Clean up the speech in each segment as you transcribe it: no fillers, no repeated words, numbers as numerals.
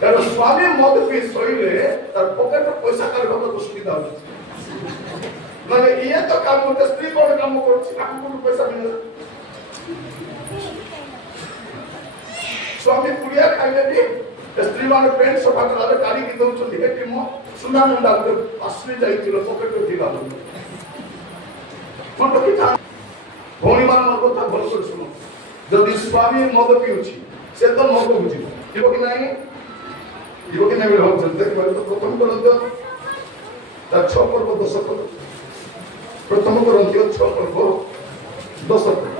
କାରଣ ସ୍ୱାମୀ ମଦ ପିଇ ଶୋଇଲେ ତାର ପକେଟରେ ପଇସା କାଢ଼ିବାକୁ ସୁବିଧା ହଉଛି। ମାନେ ଇଏ ତ କାମ କରୁছে, ସ୍ତ୍ରୀ କଣ କାମ କରୁଛି, ତାକୁ କୋଉଠୁ ପଇସା ମିଳିଲା? ସ୍ୱାମୀ କୁଡ଼ିଆ ଖାଇଲେ ବି ସ୍ତ୍ରୀ ମାନେ ପେଣ୍ଟ ସଫା କଲାବେଳେ କାଢ଼ିକି ଦଉଛନ୍ତି। ଏଠି ମୋ ସୁନା ମୁଣ୍ଡା ଗୋଟେ ଆଶ୍ରି ଯାଇଥିଲ ପକେଟରେ ଥିବା ଭଉଣୀ ମାନଙ୍କ କଥା ଭଲ କରି ଶୁଣ। ଯଦି ସ୍ୱାମୀ ମଦ ପିଉଛି ସେ ତ ମଦ ବୁଝିବ, ଯିବ କି ନାହିଁ? ଯିବ କି ନାହିଁ ଭାବୁଛନ୍ତି? ଦେଖିବାରେ ତ ପ୍ରଥମ କରନ୍ତି ତାର 6 ପର୍ବ 10 ପର୍ବ, ପ୍ରଥମ କରନ୍ତି 6 ପର୍ବ 10 ପର୍ବ।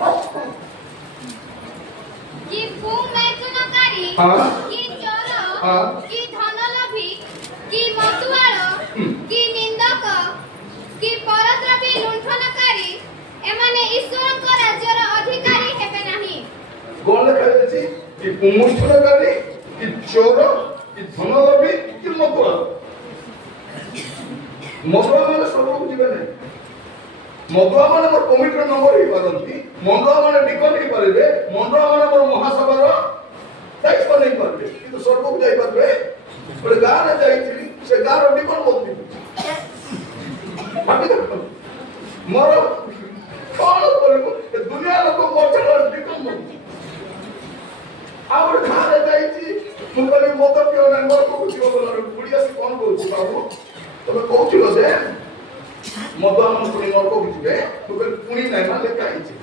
କି ଭୂମେଚନକାରୀ, କି ଚୋର, କି ଧନଲୋଭୀ, କି ମତୁଆଳ, କି ନିନ୍ଦକ, କି ପରଦ୍ରବ୍ୟ ଲୁଣ୍ଠନକାରୀ ଏମାନେ ଈଶ୍ୱରଙ୍କ ରାଜ୍ୟର ଅଧିକାରୀ ହେବେ ନାହିଁ। କଣ ଲେଖା ଯାଇଛି? କି କୁମୁଷ୍ଠନକାରୀ, କି ଚୋର, କି ଧନଲୋଭୀ, କି ମତୁଆଳ। ମଦୁଆ ମାନେ ସ୍ୱର୍ଗକୁ ଯିବେ ନାହିଁ। ମଦୁଆ ମାନେ ମୋର କମିଟିର ନମ୍ବର ହେଇପାରନ୍ତି, ମଦୁଆ ମାନେ ଡିକନ ହେଇପାରିବେ, ମଦୁଆ ମାନେ ମୋର ମହାସଭାର ଦାୟିତ୍ୱ ନେଇପାରିବେ, କିନ୍ତୁ ସ୍ୱର୍ଗକୁ ଯାଇପାରିବେ? ଗୋଟେ ଗାଁରେ ଯାଇଥିଲି, ସେ ଗାଁର ଡିକନ ମଦ ପିଉଛି। ଭାବି ଦେଖନ୍ତୁ ମୋର କଣ କରିବୁ? ଦୁନିଆ ଲୋକ ମର୍ଚ୍ଚା ଡିକନ ମଦ। ଆଉ ଗୋଟେ ଗାଁରେ ଯାଇଛି, ମୁଁ କହିଲି ମଦ ପିଅ ନାହିଁ, ମୋର କହୁଛି ବୁଢ଼ୀ ଆସି କଣ କହୁଛି? ବାବୁ ତମେ କହୁଥିଲ ଯେ ମଦ ଆମ ପୁଣି ନରକକୁ ଯିବେ, ତୁ କହିଲି ପୁଣି ନାହିଁ ନା ଲେଖା ହେଇଛି,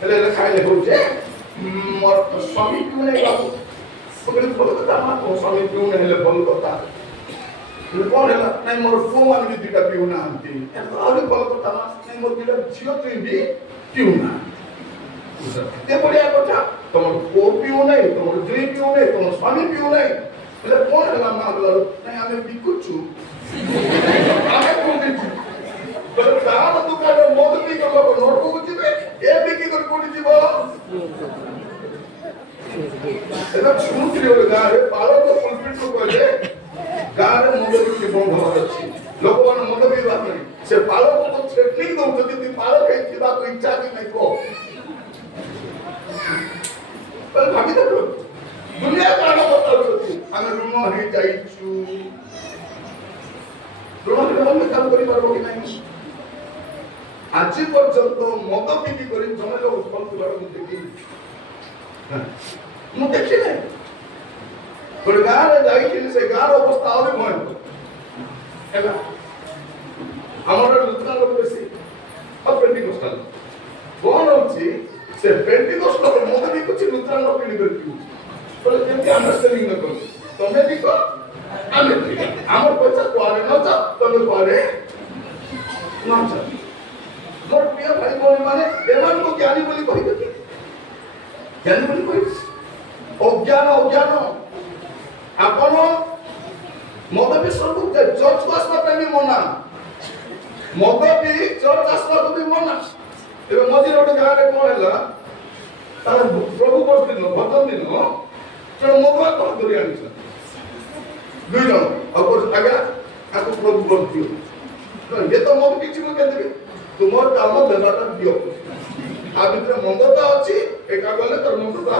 ହେଲେ ଲେଖା ହେଲେ କହୁଛେ ମୋର ସ୍ୱାମୀ ପିଉ ନାହିଁ। ବାବୁ ମୁଁ କହିଲି ଭଲ କଥା, ମା ତୋ ସ୍ୱାମୀ ପିଉ ନାହିଁ ହେଲେ ଭଲ କଥା, କଣ ହେଲା? ନାଇଁ ମୋର ପୁଅ ମାନେ ବି 2ଟା ପିଉନାହାନ୍ତି। ଆହୁରି ଭଲ କଥା, ମା ନାଇଁ ମୋର 2ଟା ଝିଅ ବି ପିଉନାହାନ୍ତି। ଏତେ ବଢିଆ କଥା, ତମର ପୁଅ ପିଉ ନାହିଁ, ତମର ସ୍ତ୍ରୀ ପିଉ ନାହିଁ, ତମର ସ୍ୱାମୀ ପିଉ ନାହିଁ, ହେଲେ କଣ ହେଲା? ମା ଗଲାରୁ ନାଇଁ ଆମେ ବିକୁଛୁ, ଆମେ କୋଉଠି ଗାଁର ଦୋକାନରେ ମଦ ପିଇ ଲୋକ ନରକକୁ ଯିବେ, ଏ ବିକି କରି କୋଉଠି ଯିବ? ଏବେ ଶୁଣୁଥିଲି ଗୋଟେ ଗାଁରେ ପାଳକ ପଲ୍ପିଟକୁ କହିଲେ ଗାଁରେ ମଦ ବିକ୍ରି ବନ୍ଦ ହବାର ଅଛି, ଲୋକମାନେ ମଦ ପିଇବା ପାଇଁ। ସେ ପାଳକକୁ ଥ୍ରେଟନିଂ ଦଉଛନ୍ତି, ତୁ ପାଳକ ହେଇଯିବାକୁ ଇଚ୍ଛା କି ନାହିଁ କହ। ଭାବି ଦେଖ ଦୁନିଆ କାରଣ ବତାଉଛନ୍ତି, ଆମେ ଋଣ ହେଇଯାଇଛୁ, ଋଣ କାମ କରିପାରିବ କି ନାହିଁ? ଆଜି ପର୍ଯ୍ୟନ୍ତ ମଦ ବିକ୍ରି କରି ଜଣେ ଲୋକ ଫଳୁଥିବାର ମୁଁ ଦେଖିନି। ମୁଁ ଦେଖି ନାହିଁ। ଗୋଟେ ଗାଁରେ ଯାଇଥିଲି, ସେ ଗାଁର ଅବସ୍ଥା ଆହୁରି ଭୟଙ୍କର ହେଲା। ଆମର ଲୁଥରାନ ଲୋକ ବେଶୀ ପେଣ୍ଟିକୋଷ୍ଟାଲ କଣ ହଉଛି, ସେ ପେଣ୍ଟିକୋଷ୍ଟାଲ ମଦ ବିକୁଛି, ଲୁଥରାନ କିଣି କରି ପିଉଛି। କେମିତି ଅଣ୍ଡରଷ୍ଟାଣ୍ଡିଂ ନ କରୁଛି, ତମେ ବିକ ଆମେ ପିଇବା, ଆମର ପଇସା କୁଆଡେ ନ ଯାଅ, ତମେ କୁଆଡେ ନ ଯାଅ। ମୋର ପ୍ରିୟ ଭାଇ ଭଉଣୀ ମାନେ ଏମାନଙ୍କୁ ଜ୍ଞାନୀ ବୋଲି କହିବେ କି? ଜ୍ଞାନୀ ବୋଲି କହିବେ? ଅଜ୍ଞାନ ଅଜ୍ଞାନ। ଆପଣ ମଦ ବି ସବୁ ଚର୍ଚ୍ଚକୁ ଆସିବା ପାଇଁ ବି ମନା, ମଦ ବି ଚର୍ଚ୍ଚ ଆସିବାକୁ ବି ମନା। ଏବେ ମଝିରେ ଗୋଟେ ଗାଁରେ କଣ ହେଲା, ତାର ପ୍ରଭୁ ଦିନ ଭଜନ ଦିନ ଜଣେ ମଦୁଆ କଣ ଧରି ଆଣିଛନ୍ତି 2 ଜଣ, ଆଉ ଆଜ୍ଞା ତାକୁ ପ୍ରଭୁ ଦିଅ, ଇଏ ତ ମଦ କିଛି ମୁଁ କେମିତି ତୁମର କାମ ଦେବାଟା ଦିଅ, ଆ ଭିତରେ ମନ୍ଦତା ଅଛି, ଏକା ଗଲେ ତାର ମନ୍ଦତା।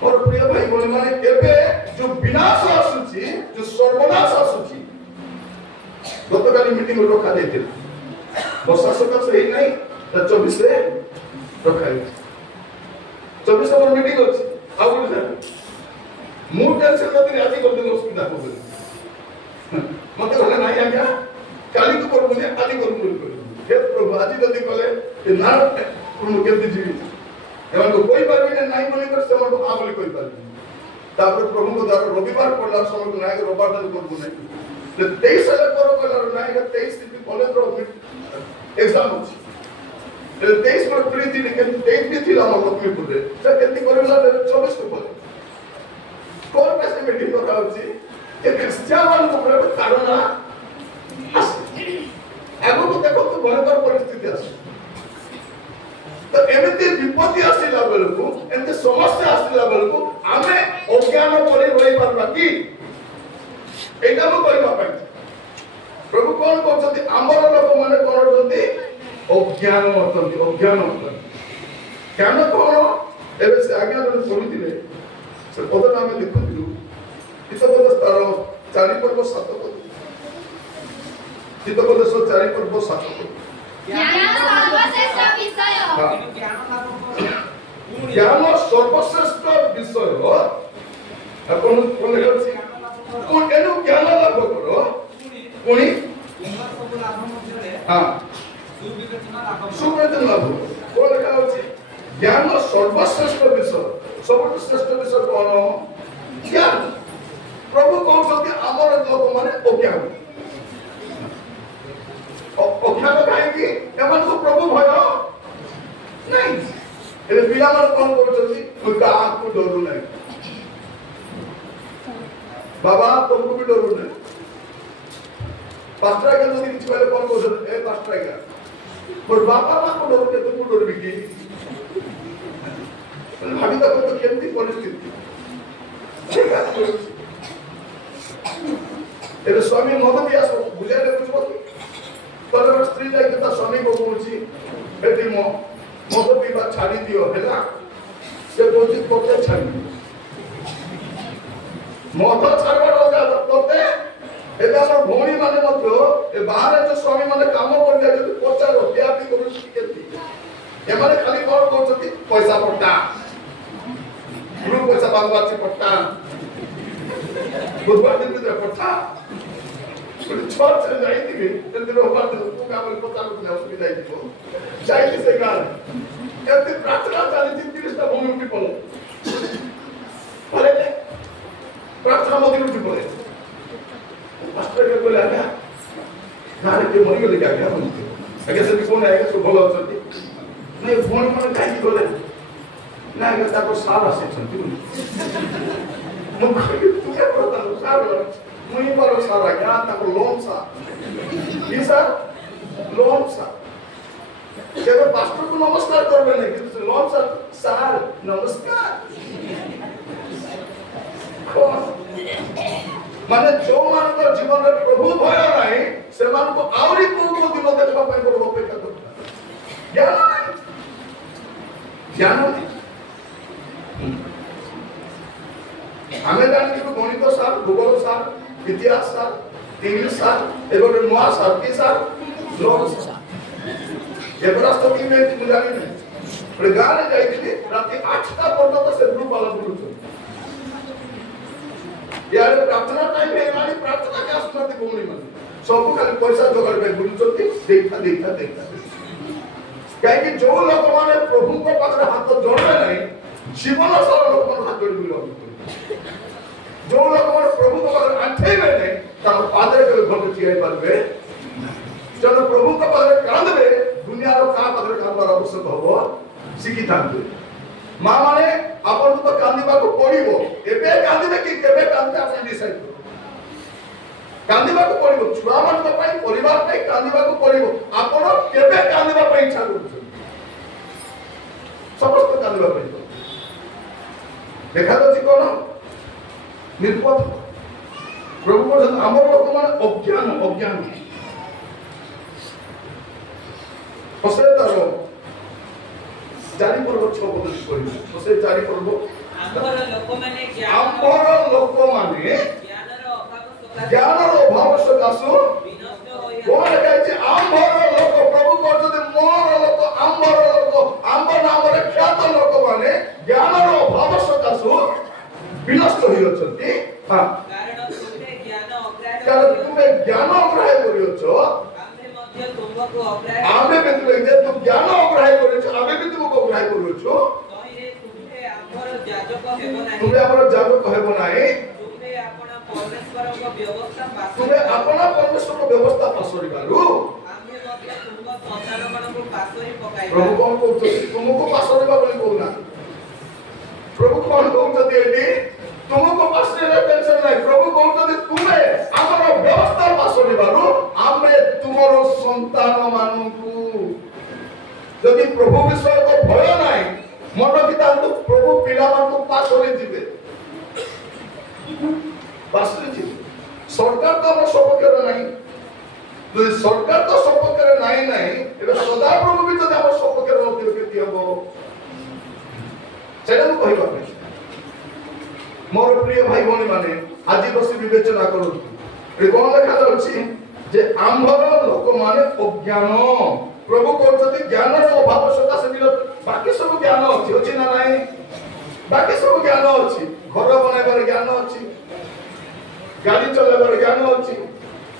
ମୋର ପ୍ରିୟ ଭାଇ ଭଉଣୀ ମାନେ, ଏବେ ଯୋଉ ବିନାଶ ଆସୁଛି, ଯୋଉ ସର୍ବନାଶ ଆସୁଛି, ଗତକାଲି ମିଟିଂ ରଖାଯାଇଥିଲା, ବର୍ଷା ସକାଶେ ହେଇନାହିଁ, 24ରେ ରଖାଯାଇଛି। 24 ଆମର ମିଟିଂ ଅଛି। ଆଉ ଗୋଟେ ମୁଁ ଟେନସନ ନଥିଲି, ଆଜି କରିଦେଲି ଅସୁବିଧା କରୁଥିଲି। ମତେ କହିଲେ ନାଇଁ ଆଜ୍ଞା କାଲିକୁ କରୁନି, ଆଜି କରୁନି। ହେ ପ୍ରଭୁ, ଆଜି ଯଦି କଲେ ନା ମୁଁ କେମିତି ଯିବି? ଏମାନଙ୍କୁ କହିପାରିବି ନାଇଁ ବୋଲି ସେମାନଙ୍କୁ ହଁ ବୋଲି କହିପାରିବି। ତାପରେ ପ୍ରଭୁଙ୍କ ଦ୍ୱାରା ରବିବାର ପଡ଼ିଲା ସେମାନଙ୍କୁ ନାଇଁ ରବିବାର ଦିନ କରିବୁ ନାହିଁ। 23 ହେଲେ କର କହିଲାରୁ ନାଇଁ 23 କଲେଜର ଏକ୍ସାମ ଅଛି, 23 ଗୋଟେ ଫ୍ରି ଥିଲି, କିନ୍ତୁ 23 ବି ଥିଲା ଆମ ଲକ୍ଷ୍ମୀପୁରରେ, ସେ କେମିତି କରିଲା 24କୁ କଲେ। କଣ ପାଇଁ ସେ ମିଟିଂ କରାହଉଛି? ଖ୍ରୀଷ୍ଟିଆନ ମାନଙ୍କୁ ଗୋଟେ କାରଣ ଆସେ, ଆଗକୁ ଦେଖନ୍ତୁ ଭୟଙ୍କର ପରିସ୍ଥିତି ଆସେ। ତ ଏମିତି ବିପତ୍ତି ଆସିଲା ବେଳକୁ, ଏମିତି ସମସ୍ୟା ଆସିଲା ବେଳକୁ ଆମେ ଅଜ୍ଞାନ କରି ରହିପାରିବା କି? ଏଇଟା ମୁଁ କହିବା ପାଇଁ ପ୍ରଭୁ କଣ କରୁଛନ୍ତି? ଆମର ଲୋକମାନେ କଣ ଅଛନ୍ତି? ଅଜ୍ଞାନ ଅଛନ୍ତି, ଅଜ୍ଞାନ ଅଛନ୍ତି। ଜ୍ଞାନ କଣ? ଏବେ ସେ ଆଜ୍ଞା ଜଣେ ପଢୁଥିଲେ ସେ ପଦଟା ଆମେ ଦେଖୁଥିଲୁ ହିତୋପଦେଶ ତାର 4 ପର୍ବ 7 ପଦ ହିତୋପଦେଶ 4 ପର୍ବ 7 ପଦ জ্ঞান সর্বশ্রেষ্ঠ বিষয় ଆପଣ কোন ଅଛି ଏଣୁ ଜ୍ଞାନ ଲାଭ କର ପୁଣି ସୁବିବେଚନା ଲାଭ କଣ ଲେଖା ଅଛି ଜ୍ଞାନ ସର୍ବଶ୍ରେଷ୍ଠ ବିଷୟ ସବୁଠୁ ଶ୍ରେଷ୍ଠ ବିଷୟ କଣ ଜ୍ଞାନ ପ୍ରଭୁ କହୁଛନ୍ତି ଆମର ଲୋକମାନେ ଅଜ୍ଞାନ ଅଜ୍ଞାନ କାହିଁକି ଏମାନଙ୍କୁ ପ୍ରଭୁ ଭୟ ନାହିଁ ଏବେ ପିଲାମାନେ କଣ କରୁଛନ୍ତି ମୁଁ କାହାକୁ ଡରୁ ନାହିଁ बाबा तुमको भी डर नहीं पास्टर के तो दिन पहले कौन बोल रहे ए पास्टर का पर बाबा मां को डर के तुमको डर भी की भाभी तक तो केमती परिस्थिति ए स्वामी मद भी आसो बुझाले कुछ बाकी तोर स्त्री जाय के स्वामी को बोलची बेटी मो मद पीवा छाड़ी दियो हैला से बोलची कोते छाड़ी मत छाड़बार अलगा तोते एबे हमर भौणी माने मत ए बाहर जो स्वामी माने काम कर दिया जो पचार व्यापी करू केती ए माने खाली कोन कहउछती पैसा पट्टा गुरु पैसा बांधवाची पट्टा बुधवार दिन के पट्टा छोड़ से जाई थी दिन होबार तू काम में पता नहीं असुविधा आई थी जाई से गाल एते प्रार्थना चाली 30 टा भूमि उठी पड़े परे प्रार्थना मत उठी पड़े पास्टर के बोले आज्ञा नारे के मरी गले आज्ञा आज्ञा से कौन आएगा सब भलो अछंती नहीं फोन पर काई गले ना आज्ञा ताको सारा से छंती मु कहली तू के पड़ता सारा मुई पर सारा आज्ञा ताको लोन सा ये सर लोन सा केवल पास्टर को नमस्कार करबे नहीं कि लोन सा सर नमस्कार माने जो मान जीवन में प्रभु भय नहीं से मान को आवरी को दिन देखबा पय को अपेक्षा करता ज्ञान नहीं हमें जानते को गणित सार भूगोल सार इतिहास सार इंग्लिश सार एगोटे नुआ सार की सार लोन सार एबरास्त की में मुजानी नहीं पर गाने जाइथिले राति 8टा पर्यंत से ग्रुप वाला बुलुतो यार प्रार्थना टाइम है वाली प्रार्थना के आसमाती भूमि में सब खाली पैसा जोगाड़ पे बुलुचोती देखता काहे कि जो लोग माने प्रभु को पाखरे हाथ जोड़बे नहीं जीवन सारा लोग मन हाथ जोड़ी बुलो जो लोग माने प्रभु को पाखरे आंठेबे नहीं तार पादरे के घर चियाई परबे जब प्रभु को पाखरे कांदबे दुनिया रो का पाखरे कांदबार आवश्यक होबो सिखी थांतु मां माने आपन तो कांदिबा को पड़िबो एबे कांदिबे कि केबे कांदबे आपन डिसाइड करो कांदिबा को पड़िबो छुआ मान को पई परिवार पई कांदिबा को पड़िबो आपन केबे कांदिबा पई इच्छा करू समस्त कांदिबा पई देखा तो कोन निर्पथ प्रभु को हमर लोक मान अज्ञान पसे तारो चारि पर्व 6 पद करी पसे चारि पर्व हमर लोक माने ज्ञानर अभाव सकाशु कोन कहै छै आम्भर लोक प्रभु को जदि मोर लोक आम्भर नाम रे ख्यात लोक माने ज्ञानर अभाव सकाशु विनष्ट होई अछंती हां कारण तुमे ज्ञान अग्राह्य करियो आमे बेतले जे तू ज्ञान अग्राह्य करियो आमे भी तुमको अग्राह्य करियो तुमे हमर जाजक हेबो नाही तुमे हमर जाजक हेबो नाही तुमे अपना परमेश्वर को व्यवस्था पास तुमे अपना परमेश्वर को व्यवस्था पासरिबारु आमे मध्य तुम संसार मन को पासरि पकाइबा प्रभु कोन कहउछ तुमको पासरिबा बोली कहउना प्रभु कोन कहउछ एडी तुमको पासरिबा टेंशन नाही प्रभु कहउछ तुमे हमर व्यवस्था पासरिबारु आमे तुमरो संतान मानकु जदि प्रभु विषय को भय नाही मन की तांतु प्रभु पिला मान को पासरि जिबे पासरि जिबे सरकार तो हम सपक्षरे नाही तो सरकार तो सपक्षरे नाही एबे सदा प्रभु भी जदि हम सपक्षरे होती केती हबो सेटा मु कहि पाबे मोर प्रिय भाई भौणी माने आज बसी विवेचना करू ए कोन लेखा अछि जे आंभर लोक माने अज्ञान प्रभु कहते ज्ञान अभाव सदा से बाकी सब ज्ञान अच्छी ना नहीं बाकी सब ज्ञान अच्छी घर बनाइबार ज्ञान अच्छी गाड़ी चलाइबार ज्ञान अच्छी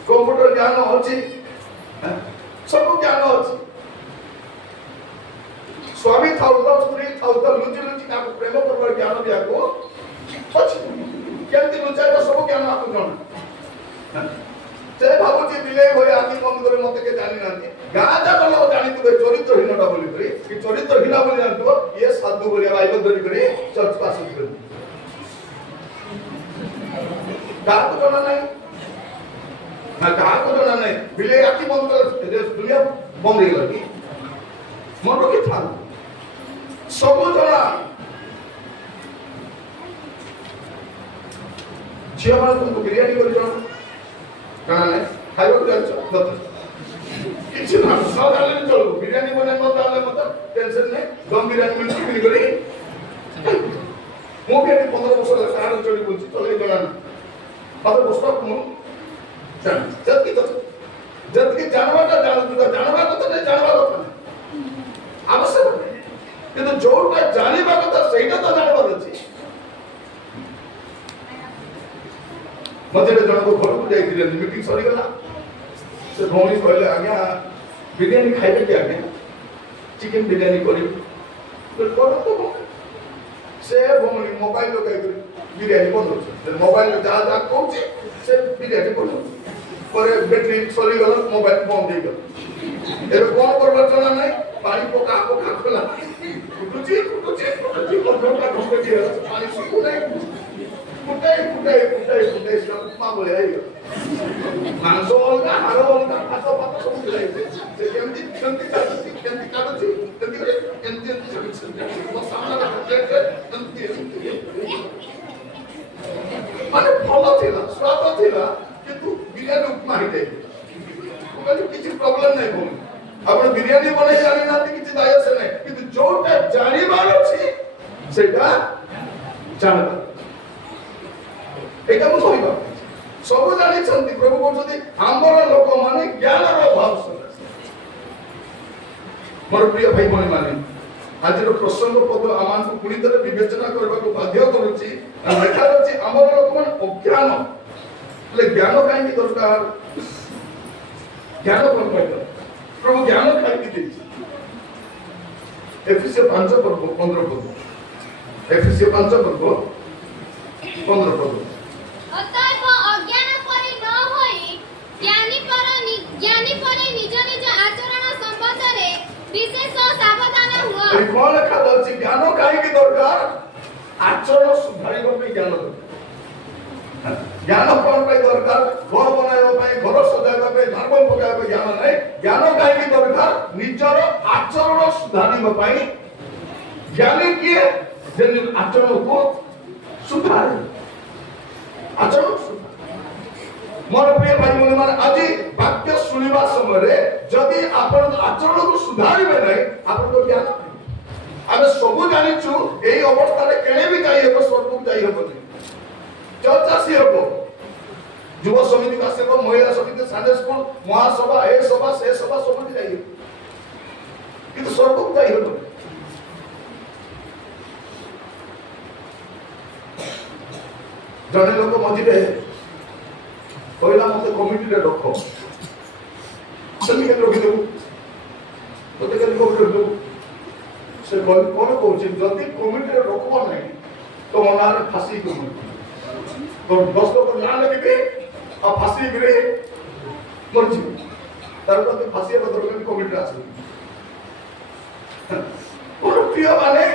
कंप्यूटर ज्ञान अच्छी सब ज्ञान अच्छी स्वामी थाउ तो स्त्री थाउ तो लुचि लुचि का प्रेम करबार ज्ञान भी आको अच्छी केमती लुचाइबा सब ज्ञान आपको जଣା से भाबुची बिले होय आदि बंद करे मते के जानि नांती गाँ जाक लोग जानि तुबे चरित्रहीनटा बोली करी कि चरित्रहीन बोली जानतो ये साधु बोली बाइबल धरि करी चर्च पास करी का को जଣା नहीं ना का को जଣା नहीं बिले आदि बंद करे दुनिया बंद हो गई मन के था सब जଣା झिया माने तुमको बिरयानी करी जଣା काना नहीं खाइबो जान्छ मत किछि ना सब डाले चलो बिरयानी बने मत डाले मत टेंशन नहीं दम बिरयानी में चिकन करी मो के 15 वर्ष ला सारा चली बोलछि चले जଣା अब बसता को जान जत की जानवाटा जानवा को तो नहीं जानवा को आवश्यक नहीं किंतु जोटा जानिबा कथा सेटा तो जानबार अछि मझे जन को घर को जाइए मीटिंग सरी गला से भौणी कहले आज्ञा बिरयानी खाइबे कि आज्ञा चिकन बिरयानी करी तो करो तो से भौणी मोबाइल लो कहि बिरयानी बनो से मोबाइल जा जा कहूची से बिरयानी बनो पर बैटरी सरी गला मोबाइल बंद हो गया एबे कोन करबा चला नहीं पानी पोका पोका खोला कुटुची बंद का घुस के पानी सुकू नहीं कुटाई सब उपमा बोले आइयो मांस अलगा हाड़ अलगा भात सब मिलाई से केमती काटुची केमती वो सामना माने फल थिला स्वाद थिला किंतु बिरयानी उपमा हिते कोन किछि प्रॉब्लम नै बोल आपण बिरयानी बनै जानि नाते किछि दाय से नै किंतु जोटा जानि बार अछि सेटा जानबा एटा मु कहबा सब जानि छथि प्रभु कहते आंबर लोक माने ज्ञान रो अभाव मोर प्रिय भाई बहन माने आज रो प्रसंग पद आमान को पुनी तरह विवेचना करबा को बाध्य करूची लेखा अछि आंबर लोक मान अज्ञान ले ज्ञान काई की दरकार ज्ञान कोन कहत प्रभु ज्ञान काई की दै एफएसए 5 पद 15 पद एफएसए 5 पद 15 पद अतएव अज्ञान परि न होई ज्ञानी परि निज निज आचरण संबंधरे विशेष सावधान हुआ ए कोन लेखा अछि ज्ञान काई की दरकार आचरण सुधारिबा पे ज्ञान दरकार ज्ञान कोन पे दरकार घर बनाइबा पे घर सजाइबा पे मार्बल पकाइबा पे ज्ञान नै ज्ञान काई की दरकार निजर आचरण सुधारिबा पे ज्ञानी किए जे आचरण को सुधारे आचरण मोर प्रिय भाई मन मान आज वाक्य सुनिबा समय जदि आपण आचरण को सुधारिबे नै आपण तो ज्ञान आमे सब जानिछु एई अवस्था रे केने भी जाई हेबो स्वर्ग जाई हेबो चर्चा सी हेबो युवा समिति का सेवा महिला समिति संडे स्कूल महासभा ए सभा से सभा सब जाई किंतु स्वर्ग जाई हेबो जने लोक मझिरे कहला मते कमिटी रे रखो सभी के रखि देबो तो के कमिटी रे से कोन कहूछ जदि कमिटी रे रखबो नै तो मनार फांसी को तो 10 लोग ना लगे आ फांसी गिरे मर जी तार तो फांसी रे दरकार कमिटी आसे और प्रिय माने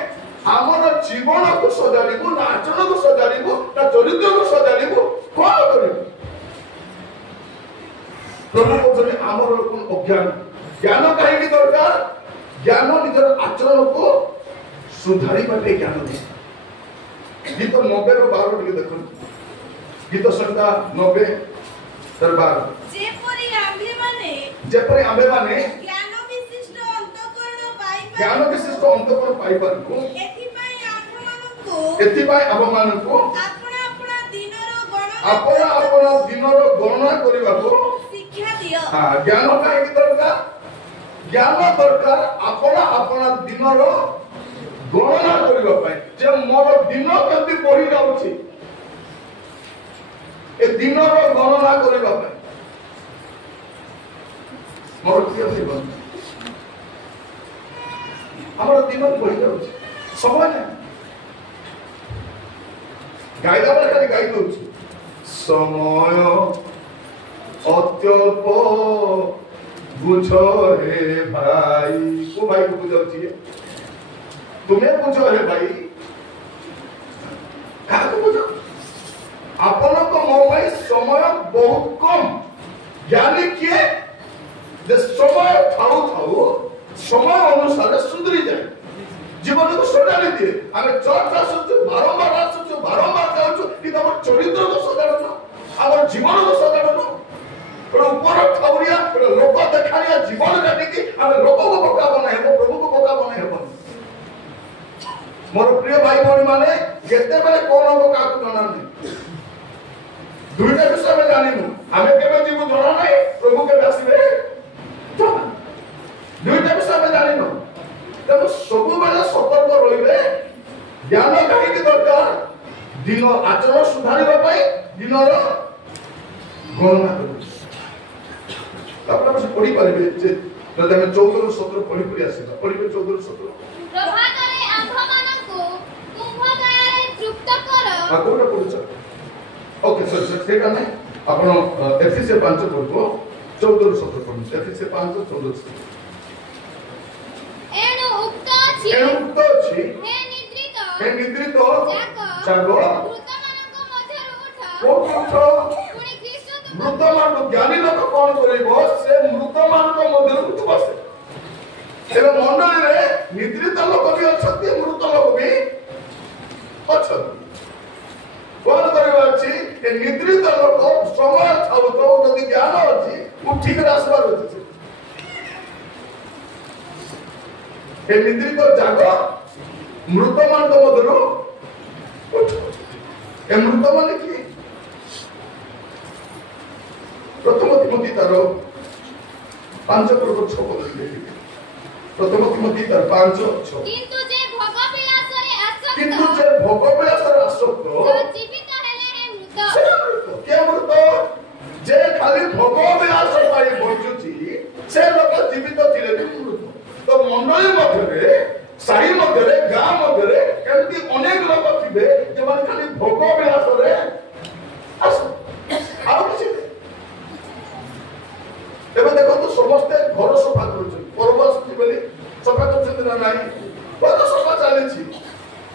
आमर जीवन को सजाड़िबो ना आचरण को सजाड़िबो ना चरित्र को सजाड़िबो कोन करिबो प्रभु कहते आमर लोक अज्ञान ज्ञान काहे की दरकार ज्ञान निजर आचरण को सुधारी बाटे ज्ञान दे गीत 90 रो 12 टिके देखो गीत संख्या 90 दरबार जेपरि आंबे माने ज्ञान विशिष्ट अंतःकरण पाई परकु एथिपाई आम मानकु अपना अपना दिनर गणना करने को शिक्षा दियो। हाँ ज्ञान कहीं दरकार ज्ञान दरकार अपना अपना दिनर गणना करने पाए जे मोर दिन केमती बढ़ी जाउछि ए दिनर गणना करने पाए मोर प्रिय भाई हमर दिन बढ़ी जाउछि समय ना गाइदा वाला खाली गाई दउछि समय अत्यल्प बुझ हे भाई को भाई को बुझाउछि तुम्हें बुझ हे भाई का को बुझ आपन को मो भाई समय बहुत कम ज्ञानी किए जे समय थाउ थाउ समय अनुसार सुधरी जाए जीवन को सजाड़ी दिए आमे चर्च आसुଛୁ बारंबार जाउछु कि हमर चरित्र को सजाड़न हमर जीवन को सजाड़न पर ऊपर ठाउरिया लोक देखारिया जीवन काटी कि आमे लोक को बोका बनाए हो प्रभु को बोका बनाए हो मोर प्रिय भाई बहन माने केते बेले कोन हो का को जाना नहीं दुईटा विषय में जानिनु आमे केबे जीव जाना नहीं प्रभु के आसीबे दुईटा विषय में जानिनु तेणु सब बेले सतर्क रहिबे ज्ञान कहीं दरकार दिन आचरण सुधारिबा पाई दिनर गणना करबे से पढ़ी पारिबे जे जदि हम 14 ରୁ 17 पढ़ी पढ़ी आसीबा पढ़िबे 14 ରୁ 17 प्रभातरे आम्भमानंकु कुंभगायारे तृप्त कर कोटा पढुछ ओके सर सेटा नै आपण एफएसए 5 पढबो 14 ରୁ 17 पढु एफएसए 5 14 ରୁ 17 एणु उक्त अछि हे निद्रित जागो मृतमानंक मध्यरु उठ पुनि ख्रीष्ट मृतमान ज्ञानी लोक कोन करिवो से मृतमान को मध्यरु उठ बसे एबे मंडली रे निद्रित लोक भी अछती मृत लोक भी अछती कोन करिवो अछि ए निद्रित लोक समय थाउ तो जदि ज्ञान अछि उठी के आसबार अछि ए निद्रित जाग मृतमान को मध्यरु उठ ए मृतमान की प्रथम तिमोथी तार 5 पूर्व 6 बोल देखिए प्रथम तिमोथी तार 5 6 किंतु जे भोगविलासरे आसक्त तो जीवित हेले हे मृत के मृत जे खाली भोगविलास पाई बचुची से लोक जीवित थिले भी मृत तो मंडली मध्यरे साही मध्यरे गाँ मध्यरे केमती अनेक लोक थिबे जे माने खाली भोगविलास रे आस आउ किछि एबे देखो तो समस्त घर सफा करूछन पर्व आसी बेले सफा करछन ना नाही बड़ा सफा चाले छी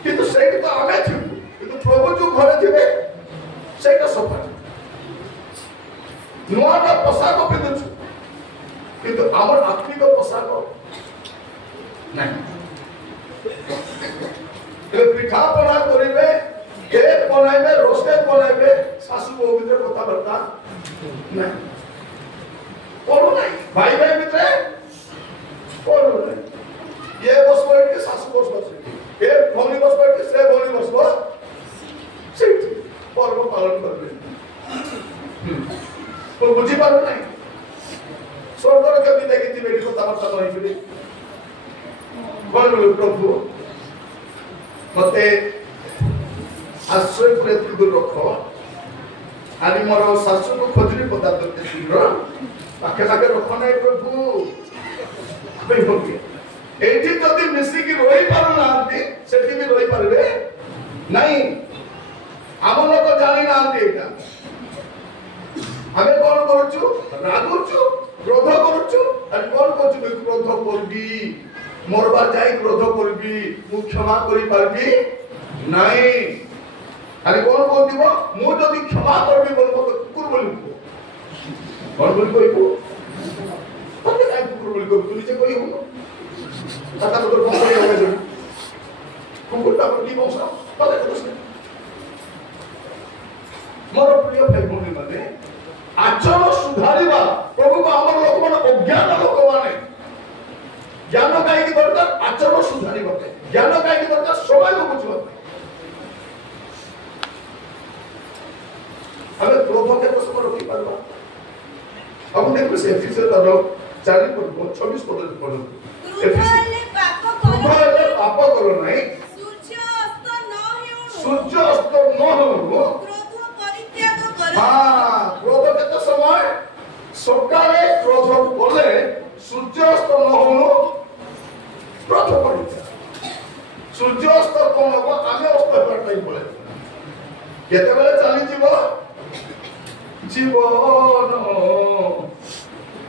किंतु सेठी तो आमे थिबु किंतु प्रभु जो घरे थिबे सेटा सफा नुआटा पोशाक पिंधुछु किंतु हमर आत्मिक पोशाक नहीं ए पिठा बना करिवे केक बनाइबे रोस्टेड बनाइबे सासु बहू भीतर कथा बर्ता नहीं कोन नहीं भाई भाई भीतर कोन नहीं ये बस के सासु बस ए भौनी बस के से भौनी बस ठीक पर्व पालन करबे तो बुझी पार नहीं स्वर्गर के भी देखि बेटी कथा बर्ता नहीं फिर बोलो प्रभु मते आश्रय पुरे दूर रखो आनी मोर सासु को खोजरी पदार्थ दे शीघ्र पाखे पाखे रखो नहीं प्रभु एठी जदि मिसी की रोई पारु नांती सेठी भी रोई पारबे नहीं आम लोक जानि नांती एटा हमें कोन करूछु रागुछु क्रोध करूछु और कोन करूछु क्रोध करबी मोरबार जाई क्रोध करबी मु क्षमा करि पारबी नहीं अरे कोन को दिबो मु जदि क्षमा करबी बोलबो तो कुकुर बोलबो कोन बोल कोइबो तते काई कुकुर बोल को तू निजे कोइ हो ताता को तो बंद हो गए कुकुर ता बोली बंसा तते को से मोर प्रिय भाई बहन माने आचरण सुधारिबा प्रभु को हमर लोक मन अज्ञान लोक माने ज्ञान काई की दरकार आचरण सुधारिबा ज्ञान काई की दरकार समय को बुझबा देखो से एफिसियंस और 26 पद पढ़ो क्रोध हेले पाप करो नहीं सूर्य अस्त न हो क्रोध परित्याग करो हां क्रोध केते समय सकाळे क्रोध बोले सूर्य अस्त न हो क्रोध परित्याग सूर्य अस्त कोन हो आमे अस्त करतै बोले केते बेले चली जीवन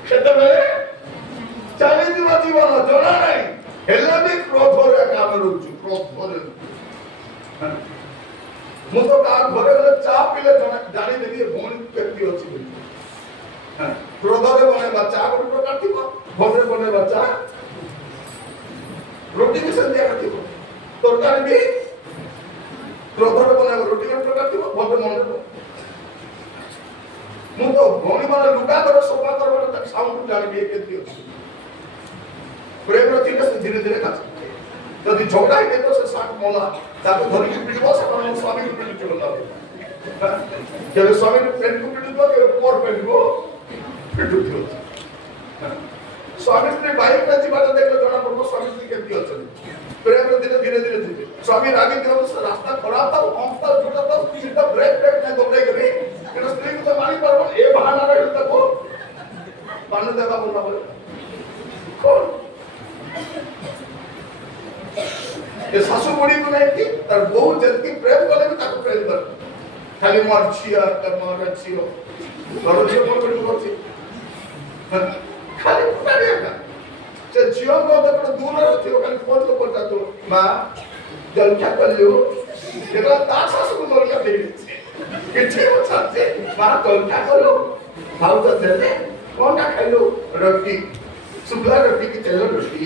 केते बेले चली जीवन जणा नहीं हेले भी क्रोध रे काम रुचु क्रोध भरे मु तो का घरे गले चा पीले जानी देबी भौणी व्यक्ति अछि बोली क्रोध रे बनेबा चा गोटे प्रकार थिबो भौणी बनेबा चा रोटी भी संध्या थिबो तरकारी भी क्रोध रे बनेबा रोटी गोटे प्रकार थिबो भौणी मन मु तो भौणी माने लुगा कर सफा करबा त साउंड जानी केति अछि प्रेम रति से धीरे धीरे का यदि झगड़ा है तो से साथ मोला ताको धरी के पिटबो से अपन स्वामी को पिट चलता जब स्वामी ने फ्रेंड को पिटबो के पोर पिटबो पिटु थियो स्वामी ने बाइक का जीवन देखले जणा पड़बो स्वामी जी केति अछि प्रेम रति धीरे धीरे धीरे स्वामी रागी दिनो से रास्ता खराब था हम तो झूठा था सीधा ब्रेक नहीं दबले करी कि स्त्री को तो मानी परबो ए बहाना रे तको पानी देबा बोलबा कौन ये सासु बुढ़ी को नहीं थी तर बहुत जल्दी प्रेम कले भी ताको प्रेम कर खाली मार छिया कर मार छियो और जो मन को बोलছি खाली पुटारिया का से जियो को तो दूर रहियो खाली फोन तो करता तो मां जल क्या कर लियो देखला ता सासु को बोल के दे किछि हो छाते मां तो क्या करो भाव तो दे कौन का खाइलो रोटी सुबह रोटी की तेल रोटी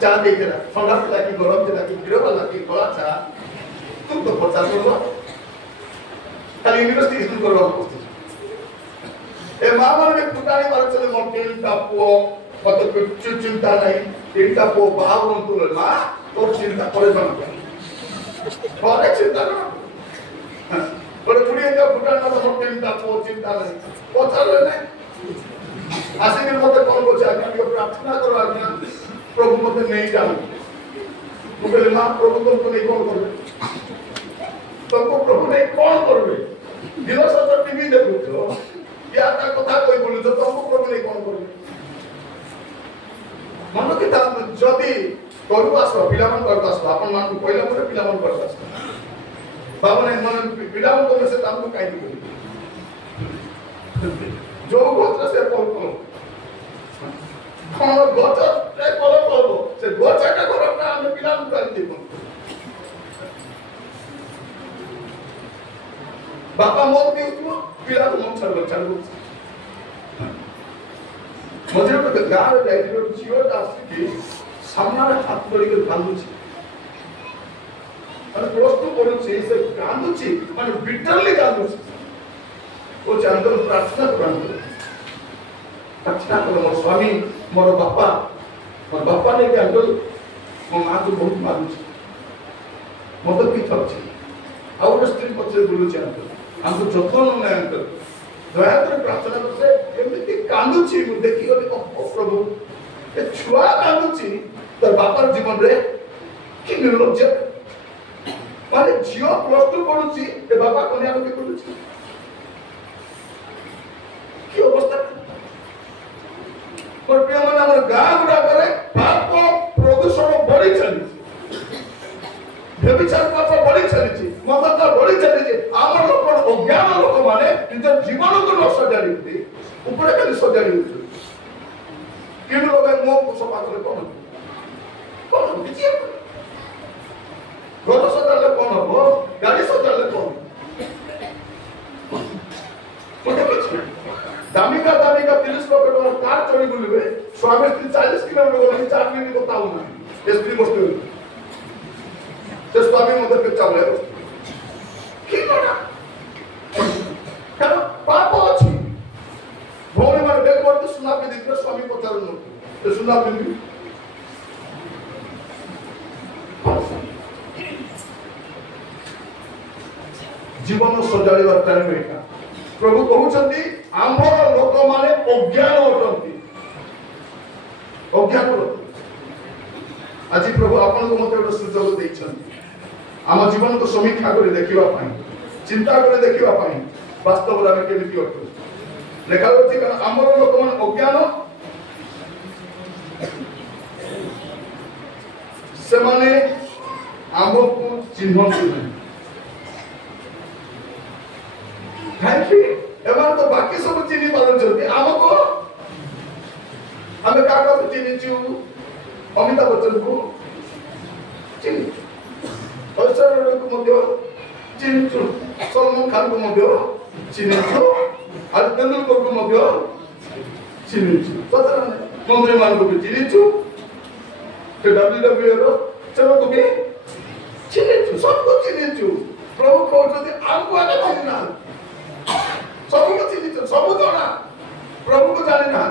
चा दे देना ठंडा पिला की गरम पिला की गिरो वाला की कला चा तुम तो पता करो खाली यूनिवर्सिटी स्कूल करो ए मामा ने पुटानी मार चले मोटेल टापो पत कुछ चिंता नहीं तीनटा पो भाव रंतु मां तो चिंता करे बन और चिंता ना पर पुड़िया का पुटाना तो मोटेल टापो चिंता नहीं पता नहीं आसे के मते कौन को चाहिए कि प्रार्थना करो आज्ञा प्रभु मते नहीं जानो मुझे मां प्रभु तुमको नहीं कौन करबे तुमको प्रभु नहीं कौन करबे दिन सत टीवी देखो तो या ता कथा कोई बोलु तो तुमको प्रभु नहीं कौन करबे मन के ता जदी करू आसो पिला मन करू आसो अपन मान को पहिला मोरे पिला मन करू आसो बाबा ने मन पिला मन को से तामको काई दी जो गोत्र से कौन करो कौन गोत्र से कौन करो से गोत्र का करो ना हमें पिला हम कर दी बापा मोर भी उसको पिला को मन चल मजे को गार लाइट रो जियो दास की सामने हाथ धरि के कांदु छी और प्लस 2 पढु छी से कांदु छी माने बिटरली कांदु छी वो जानकर प्रार्थना करो प्रार्थना करो मोर स्वामी मोर बापा ने के अंकल मो मां को बहुत मारू छी मो तो की थक छी और स्त्री पछे बोलु छी अंकल हमको जतन नै अंकल दया कर प्रार्थना कर से एमती कांदु छी मु देखि गली ओ प्रभु ए छुआ कांदु छी तो बापर जीवन रे कि निर्लज्ज माने जियो प्लस 2 पढु छी ए बापा कन्या के पढु छी की अवस्था पर प्रिय मन हमर गां गुडा करे पाप प्रदूषण बढ़ी चली व्यभिचार पाप बढ़ी चली मदता बढ़ी चली आम लोक अज्ञान लोक माने निज जीवन को न सजाड़ी ऊपर खाली सजाड़ी होछ कि लोग मो सफा करे कौन किछि घर सजाले कौन हो गाड़ी सजाले कौन दामिका 30 लोग कार चोरी बुलबे स्वामी स्त्री 40 किलोमीटर गली 4 मिनिट बताऊ ना स्त्री बसते से स्वामी मदर के चावले की कोना कारण पाप अछि भौणी माने देख पड़ते सुना पे दिखरे स्वामी पचार न तो सुना पे जीवन सजाड़ीबार टाइम एटा प्रभु कहउछंती आमर लोक माने अज्ञान अटंती अज्ञान आज प्रभु आपन को मते एक सुযোগ देइछन आम जीवन को समीक्षा कर देखिबा पाई चिंता कर देखिबा पाई वास्तव रे हम केमिति अटु लेखा होछि कारण आमर लोक माने अज्ञान से माने आमको चिन्हती नहीं काहे एमान तो बाकी सब चिन्ह पारछथि आमको हमें काका को चिन्हछु अमिताभ बच्चन को चिन्हछु ऐश्वर्या को मध्य चिन्हछु सलमान खान को मध्य चिन्हछु और तेंदुलकर को मध्य चिन्हछु सतरा मंत्री मान को भी चिन्हछु के WWE रो चलो को भी चिन्हछु सबको चिन्हछु प्रभु कहते आमको आने चिन्हना सबको चिन्हछु सब जना प्रभु को जाने ना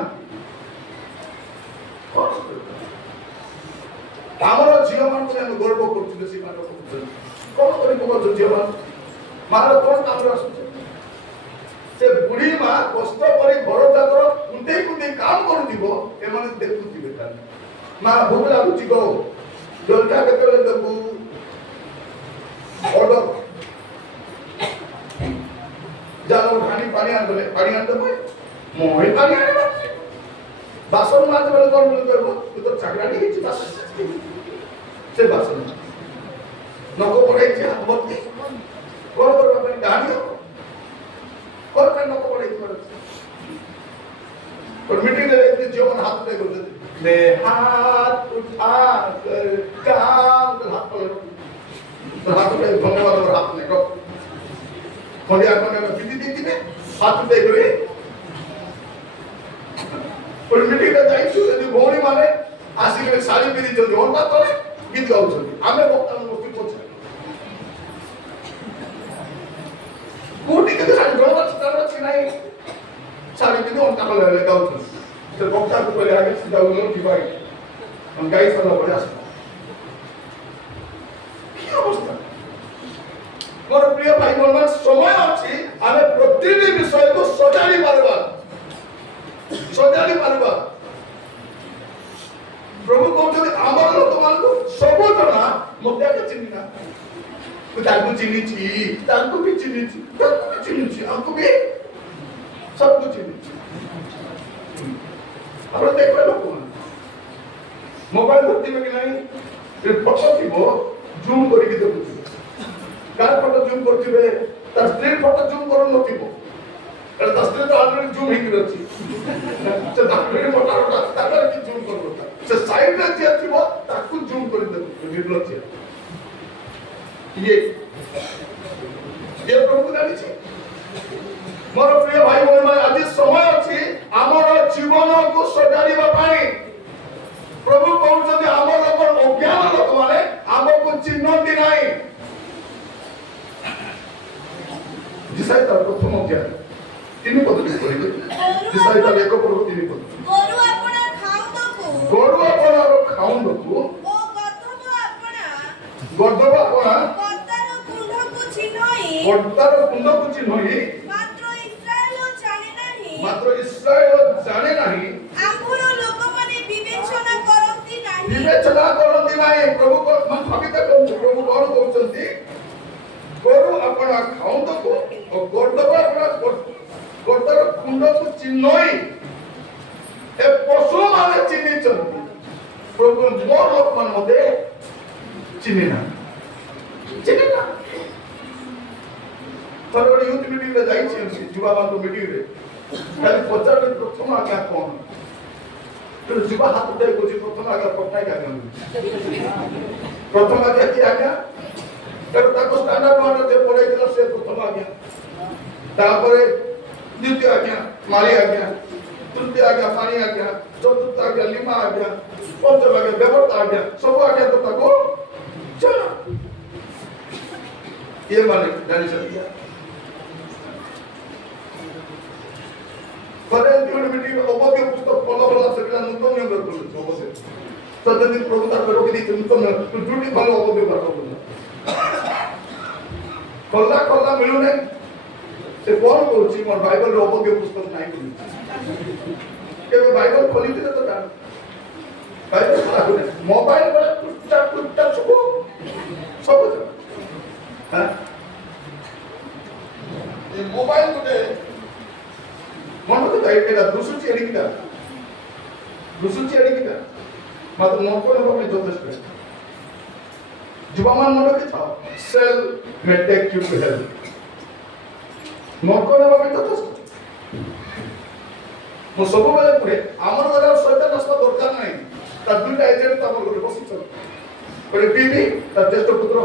ଆମର ଝିଅ ମାନଙ୍କୁ ଆମେ ଗର୍ବ କରୁଛୁ ସେ ମାନ କଣ କରି କହୁଛ ଝିଅ ମାନ ମାର କଣ କାମରେ ଆସୁଛି ସେ ବୁଢୀ ମା କଷ୍ଟ କରି ଘର ଯାକର କୁଣ୍ଡେଇ କୁଣ୍ଡେଇ କାମ କରୁଥିବ ଏମାନେ ଦେଖୁଥିବେ ତାହେଲେ ମା ଭୋକ ଲାଗୁଛି ଗୋ ଜଳଖିଆ କେତେବେଳେ ଦେବୁ ଅର୍ଡର ଯାଅ ପାଣି ଆଣିଦେବେ ମହି ପାଣି ଆଣିବା बासन मात्र बेले कोन बोल करबो तू तो झगड़ा नहीं हिची बासन से बासन नको पड़े छै हमती कोन करबा पे गाड़ी कोन पे नको पड़े छै और मीटिंग ले लेते जीवन हाथ पे कर देते मैं हाथ उठा कर काम कर हाथ पर तो हाथ पे धन्यवाद और हाथ ने को खंडिया खंडिया दीदी दीदी में हाथ पे करे और मीटिंग रे जाइछु यदि भौणी माने आसी के साड़ी पिरि जल्दी ओंटा तले गीत गाउछन आमे वक्ता मुक्ति पछे कोटी के साड़ी जोरा स्टार अछि नाही साड़ी पिरि ओंटा तले गाउछन से वक्ता को पहिले आगे सीधा उलो दिवाई हम गाई सला बढिया की अवस्था मोर प्रिय भाई बहन समय अछि आमे प्रतिदिन विषय को सजाड़ी पारबा सजाड़ी पारबा प्रभु कहते आमर लोक मान को सब जना मते के चिन्हना तो ताकू चिन्हिछि ताकू भी चिन्हिछि हमको भी सब कुछ चिन्हिछि आपण देखबे लोक मोबाइल धरती में कि नहीं ये फोटो थीबो जूम करी के देखु कार फोटो जूम करथिबे तार स्क्रीन फोटो जूम करू नथिबो अरे दस्ते तो ऑलरेडी जूम ही करछि से दस्ते मोटा मोटा ताकर की जूम करबो से साइड रे जे थिबो ताकू जूम करि देबो वीडियो छै ये प्रभु जानि छै मोर प्रिय भाई बहन माने आज समय अछि हमर जीवन को सजारिबा पाई प्रभु कहउछथि हमर अपन अज्ञान लोक माने हमको चिन्हती नाही जिसाई तर प्रथम अध्याय तीन पद लिख पड़े जिसाई तर एक पद तीन पद गोरु अपना खाउंदको ओ गद्धब अपना कर्तार कुंड को चिन्हई मात्र इस्राएल जाने नाही आंगुर लोक माने विवेचना करंती नाही प्रभु को मन भावित प्रभु कौन कहउछंती गोरु अपना खाउंदको और गद्धब अपना कर्तार कुंड को चिन्हई ए पशु माने चिन्हिचंती प्रभु मोर लोक मन मते चिन्हिना थोड़ा यूथ मीटिंग रे जाई छी युवा मान को मीटिंग रे खाली पचार प्रथम आज्ञा कोन तो युवा हाथ उठाई को प्रथम आज्ञा पटनाई आज्ञा प्रथम आज्ञा की आज्ञा तो ताको स्टैंडर्ड वाला जे पढ़ाई दिला से प्रथम आज्ञा तापरे द्वितीय आज्ञा मारी आज्ञा तृतीय आज्ञा पानी आज्ञा चतुर्थ आज्ञा लिमा आज्ञा पंचम आज्ञा व्यवस्था आज्ञा सब आज्ञा तो ताको चलो ये माने जानी सकते करेंट मीटिंग अवधि पुस्तक फॉलो वाला सेटा नूतन नियम रखुल अवधि तो यदि प्रभु तार रोक दी नूतन तो ड्यूटी फॉलो अवधि बात बोला कल्ला मिलु नै से कौन कहूँ मोर बाइबल अभोग्य पुस्तक नहीं बोली केवे बाइबल खोली तो जान बाइबल खोला मोबाइल पर टुटा सब सब हां ये मोबाइल गुटे मन तो एटा दुसुची एडिकिटा मात्र नौको में यथेष्ट जुबामान मन के था सेल may take you to hell नौको में यथेष्ट मो सब बेले पुरे आमर घर शैतान रास्ता दरकार नहीं ता दुईटा एजेंट ता मोर घर बसी चल कोई टीवी ता ज्येष्ठ पुत्र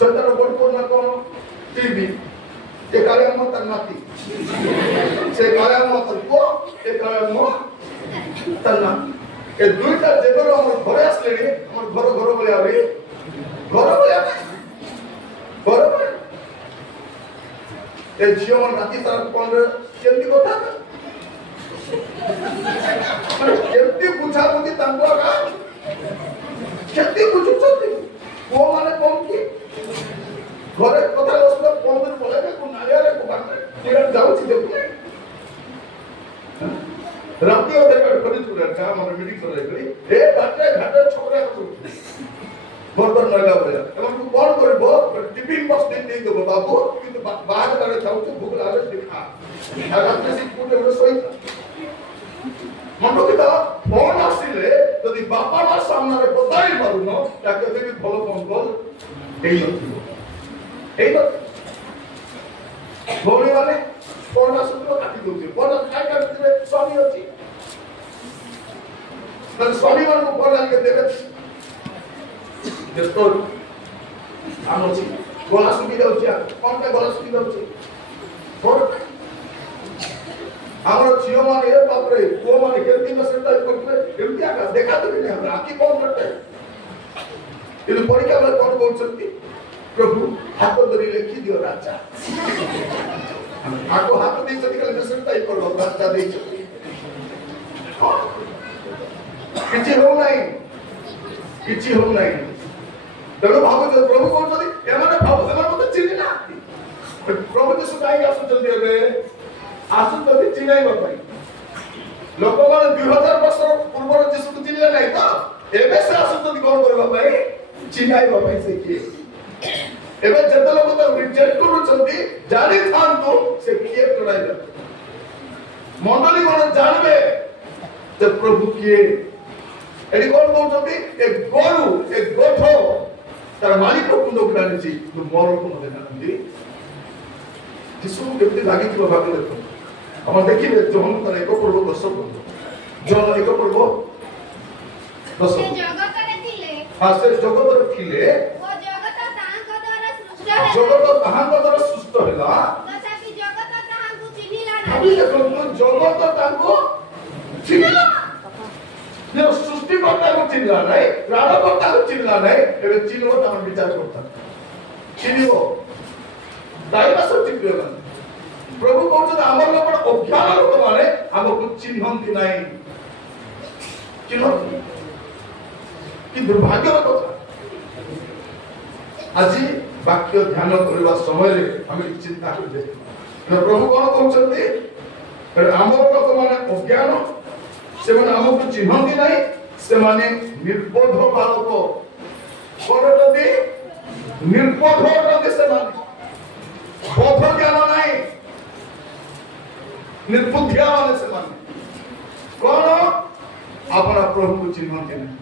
शैतान बड़ कोन ना कोन टीवी ए काले हम तर नाती से काले हम तर को ए काले हम तर नाती ए दुईटा जेबर हमर घरे आसले हमर घर बोले आबे घर बोले ए झियो मन राती तार कोन केमती कथा केमती बुझा बुझी तांको का केमती बुझुछती को माने कोन की घरे कथा लसला 15 बोले को नालिया रे को बाटे तिरा जाउची देखु राती ओते कट करी छुरा का मन मीटिंग करे गई ए बाटे घाटे छोकरा को बर्तन नला बोले एमन को कोन करबो टिफिन बॉक्स दे देबो बाबू किंतु बाहर करे जाउची भूख लागे दिखा राती से पुटे सोई मन को फोन आसिले यदि बापा मां सामने रे बताई पारुनो ताके भी भलो फोन कॉल एई भौणी वाले फोन आसुतो काटी दोची फोन काय करते स्वामी अछि तर स्वामी मन को फोन आके देबे जस्तो हम अछि गला सुनी जाउची कोन के गला सुनी जाउची फोन हमर जियो मान ए बाप रे को मान केमती मेसेज टाइप करते केमती आका देखा तो नहीं हमरा आकी कौन करते ये परीक्षा में कौन कौन सकती प्रभु हाथ धरी लिखि दियो राजा आको हाथ दे सकती कल मेसेज टाइप कर लो राजा दे सकती किछि हो नहीं तेणु भाव जो प्रभु कौन जदी एमाने भाव एमाने मते चिन्ह ना प्रभु जे सुकाई आसु जल्दी होबे आसुतति चिनाइबा पाई लोक माने 2000 वर्ष पूर्वर जीसु को चिनिले नै त एबे से आसुतति कोन करबा पाई चिनाइबा पाई से किए एबे जते लोक त रिजेक्ट करू छथि जानि थांतु से किए कराइबा मंडली कोन जानबे जे प्रभु किए एडी कोन कहउछथि एक गोरु एक गोठो तार मालिक को कुंदो करानि छी तो मोर को न जानନ୍ତି जीसु केमति लागि थियो भाग देखो हम देखिले जोहन तर एक पूर्व 10 जोहन एक पूर्व 10 से जगत रे थिले हां से जगत रे थिले वो जगत तांको द्वारा सृष्ट है जगत तांको द्वारा सृष्ट हैला तथापि जगत तांको चिन्हिला अभी नाही देखो जगत तांको चिन्हिला जे सृष्टि करता को चिन्हिला नाही प्राण करता को चिन्हिला नाही एबे चिन्हो त हम विचार करता चिन्हिबो डायनासोर चिन्हिबो प्रभु कहते आमर लोक अज्ञान लोक माने हमको चिन्हंती नहीं चिन्ह कि दुर्भाग्य कथा आज वाक्य ध्यान करबा समय रे हम चिंता कर दे प्रभु कोन कहउछन्ती आमर लोक माने अज्ञान से माने हमको चिन्हंती नहीं से माने निर्बोध बालक कोनटदी निर्बोध होते से माने बोध ज्ञान नहीं निर्बुद्धिया वाले से माने कौन अपना प्रभु को चिन्हते नहीं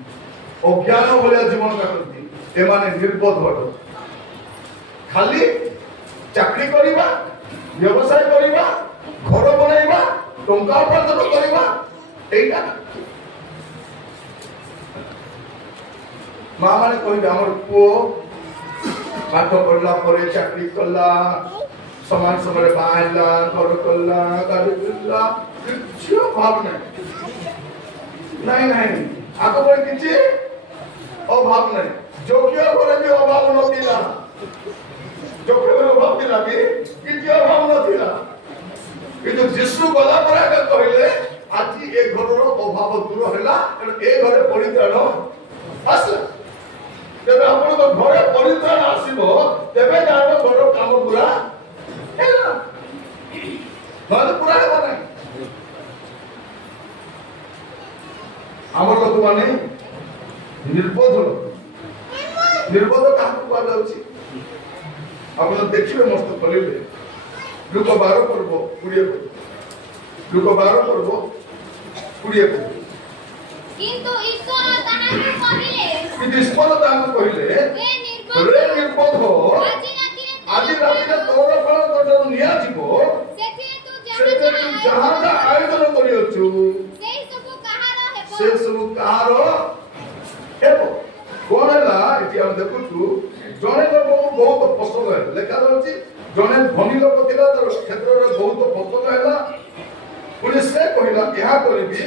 अज्ञान भलिया जीवन काटती ए माने निर्बोध हट खाली चाकरी करिबा व्यवसाय करिबा घर बनाइबा टंका उपार्जन करिबा एटा मां माने कहि हमर पो पाठ पढ़ला परे चाकरी करला समान समय बाहरला घर करला गाड़ी करला किछु भाव नहीं आगो पर किछि अभाव नहीं जोग्य करे भी अभाव नथिला जोग्य करे अभाव थिला कि किछि अभाव नथिला किंतु यीशु गला पर आके कहले आज ए घरर अभाव दूर होला ए घरे परित्राण आसला जब आपण तो घरे परित्राण आसीबो तबे जानो घर काम पूरा हैला କାହାକୁ କୁହାଯାଉଛି ଆପଣ ଦେଖିବେ ମସ୍ତ ଖୋଲିବେ ଲୁକ 12 ପର୍ବ 20 ଲୁକ 12 ପର୍ବ 20 କିନ୍ତୁ ଈଶ୍ୱର ତାହାଙ୍କୁ କହିଲେ କିନ୍ତୁ ଈଶ୍ୱର ତାହାଙ୍କୁ କହିଲେ ରେ ନିର୍ବୋଧ ଆଜି ରାତିରେ ତୋର ଫଳ ତୋର ନିଆଯିବ ସେଥିରେ ତୁ ସେଥିରେ ତୁ ଯାହା ଯାହା ଆୟୋଜନ କରିଅଛୁ ସେହି ସବୁ କାହାର ହେବ ସେ ସବୁ କାହାର ହେବ କଣ ହେଲା ଏଠି ଆମେ ଦେଖୁଛୁ ଜଣେ ଲୋକକୁ ବହୁତ ଫସଲ ହେଲା ଲେଖା ଯାଉଛି ଜଣେ ଧନୀ ଲୋକ ଥିଲା ତାର କ୍ଷେତ୍ରରେ ବହୁତ ଫସଲ ହେଲା ପୁଣି ସେ କହିଲା ଏହା କରିବି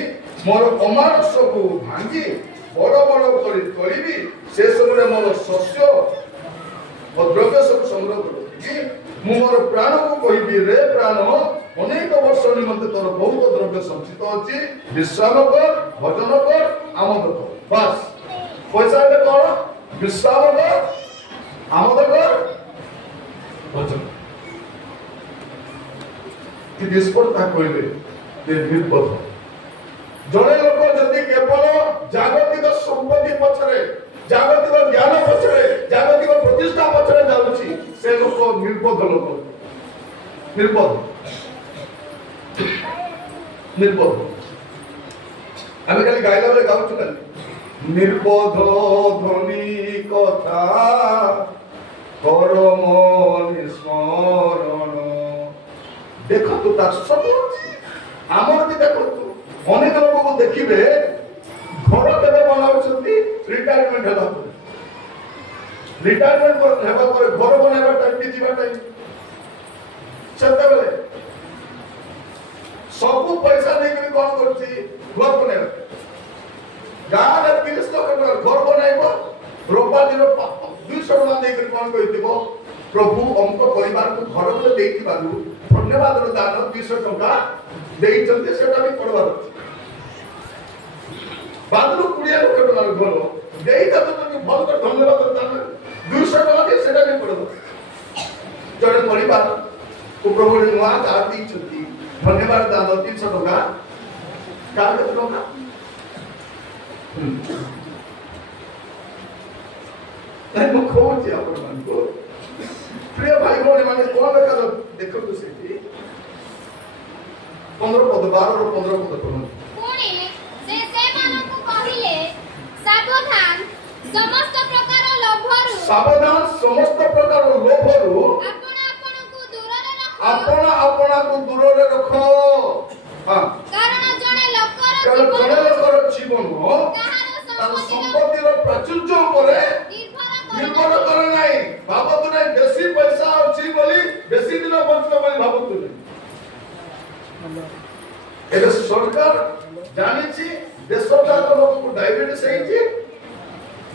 ମୋର ଅମାର ସବୁ ଭାଙ୍ଗି ବଡ଼ ବଡ଼ କରି କରିବି ସେ ସବୁରେ ମୋର ଶସ୍ୟ ଓ ଦ୍ରବ୍ୟ ସବୁ ସଂଗ୍ରହ କରିବି ମୁଁ ମୋର ପ୍ରାଣକୁ କହିବି ରେ ପ୍ରାଣ ଅନେକ ବର୍ଷ ନିମନ୍ତେ ତୋର ବହୁତ ଦ୍ରବ୍ୟ ସଞ୍ଚିତ ଅଛି ବିଶ୍ରାମ କର ଭଜନ କର ଆମୋଦ କର ବାସ୍ ପଇସା ଏବେ କଣ ବିଶ୍ରାମ କର ଆମୋଦ କର ଭଜନ କିନ୍ତୁ ଈଶ୍ୱର ତାହା କହିଲେ ନିର୍ବିପଦ ଜଣେ ଲୋକ ଯଦି କେବଳ ଜାଗତିକ ସମ୍ପତ୍ତି ପଛରେ ଜାଗତିକ ଜ୍ଞାନ ପଛରେ ଜାଗତିକ ପ୍ରତିଷ୍ଠା ପଛରେ ଯାଉଛି ସେ ଲୋକ ନିର୍ବୋଧ ଲୋକ ନିର୍ବୋଧ ନିର୍ବୋଧ ଆମେ ଖାଲି ଗାଇଲା ବେଳେ ଗାଉଛୁ ଖାଲି ନିର୍ବୋଧ ଧ୍ୱନି କଥା କରମ ନିସ୍ମରଣ ଦେଖନ୍ତୁ ତାର ସବୁ ଅଛି ଆମର ବି ଦେଖନ୍ତୁ ଅନେକ ଲୋକଙ୍କୁ ଦେଖିବେ ଘର କେବେ ବନାଉଛନ୍ତି ରିଟାୟାରମେଣ୍ଟ ହେଲା ପରେ ରିଟାୟାରମେଣ୍ଟ ହେବା ପରେ ଘର ବନାଇବା ଟାଇମ୍ ଯିବା ଟାଇମ୍ ସେତେବେଳେ ସବୁ ପଇସା ନେଇକି କଣ କରୁଛି ଘର ବନେଇବା ଗାଁରେ 30 ଲକ୍ଷ ଟଙ୍କା ଘର ବନାଇବ ରବିବାର ଦିନ 200 ଟଙ୍କା ଦେଇକି କଣ କହିଥିବ ପ୍ରଭୁ ଅଙ୍କ ପରିବାରକୁ ଘର ଗୋଟେ ଦେଇଥିବାରୁ ଧନ୍ୟବାଦର ଦାନ 200 ଟଙ୍କା ଦେଇଛନ୍ତି ସେଟା ବି ପଢବାର ଅଛି ବାଦରୁ 20 ଲକ୍ଷ ଟଙ୍କାର ଘର ଦେଇଛନ୍ତି ଭଲ କରି ଧନ୍ୟବାଦ ଦାନ 200 ଟଙ୍କା ଦେଇ ସେଟା ବି ପଢବ ଜଣେ ପରିବାର ପ୍ରଭୁ ନୂଆ କାର୍ ଦେଇଛନ୍ତି ଧନ୍ୟବାଦ ଦାନ 300 ଟଙ୍କା କାର୍ କେତେ ଟଙ୍କା ମୁଁ କହୁଛି ଆପଣମାନଙ୍କୁ ପ୍ରିୟ ଭାଇ ଭଉଣୀ ମାନେ କଣ ଲେଖା ଦେଖନ୍ତୁ ସେଠି 15 ପଦ 12 ରୁ 15 ପଦ ପଢନ୍ତୁ ପୁଣି ସେ ସେମାନଙ୍କୁ କହିଲେ ସାବଧାନ ସମସ୍ତ ପ୍ରକାର ଲୋଭରୁ ଆପଣ ଆପଣଙ୍କୁ ଦୂରରେ ରଖ କାରଣ ଜଣେ ଲୋକର ଜୀବନ ତାର ସମ୍ପତ୍ତିର ପ୍ରାଚୁର୍ଯ୍ୟ ଉପରେ ନିର୍ଭର କରେ ନାହିଁ ଭାବନ୍ତୁ ନାହିଁ ବେଶୀ ପଇସା ଅଛି ବୋଲି ବେଶୀ ଦିନ ବଞ୍ଚିବ ବୋଲି ଭାବନ୍ତୁ ନାହିଁ ଏବେ ସରକାର ଜାଣିଛି ଦେଶ ଯାକ ଲୋକଙ୍କୁ ଡାଇବେଟିସ୍ ହେଇଛି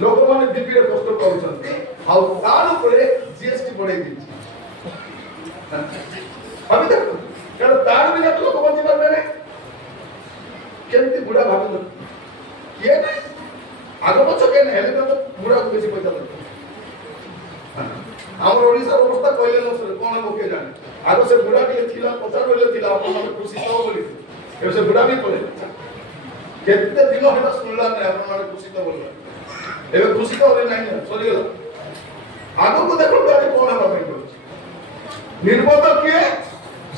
ଲୋକମାନେ ବିପିରେ କଷ୍ଟ ପାଉଛନ୍ତି ଆଉ ତାର ଉପରେ ଜିଏସଟି ବଢେଇ ଦେଇଛି ଭାବି ଦେଖନ୍ତୁ କାରଣ ତାର ବିନା ତ ଲୋକ ବଞ୍ଚି ପାରିବେ ନାହିଁ କେମିତି ବୁଢା ଭାବୁଛନ୍ତି କିଏ ନାହିଁ ଆଗ ପଛ କିଏ ନାହିଁ ହେଲେ ତ ବୁଢାକୁ ବେଶୀ ପଇସା ଦରକାର ଆମର ଓଡ଼ିଶାର ଅବସ୍ଥା କହିଲେ ନ ସରେ କଣ ହେବ କିଏ ଜାଣେ ଆଗ ସେ ବୁଢା ଟିକେ ଥିଲା 50 ରହିଲେ ଥିଲା ଆପଣମାନେ ଖୁସି ହବ ବୋଲି ଏବେ ସେ ବୁଢା ବି ପଳେଇଲେ କେତେ ଦିନ ହେଲା ଶୁଣିଲା ନାହିଁ ଆପଣମାନେ ଖୁସି ତ ବୋଲିଲେ ଏବେ ଖୁସି ତ ହଲେ ନାହିଁ ସରିଗଲା ଆଗକୁ ଦେଖନ୍ତୁ ଆଜି କଣ ହେବା ପାଇଁ କରୁଛି ନିର୍বোধ କିଏ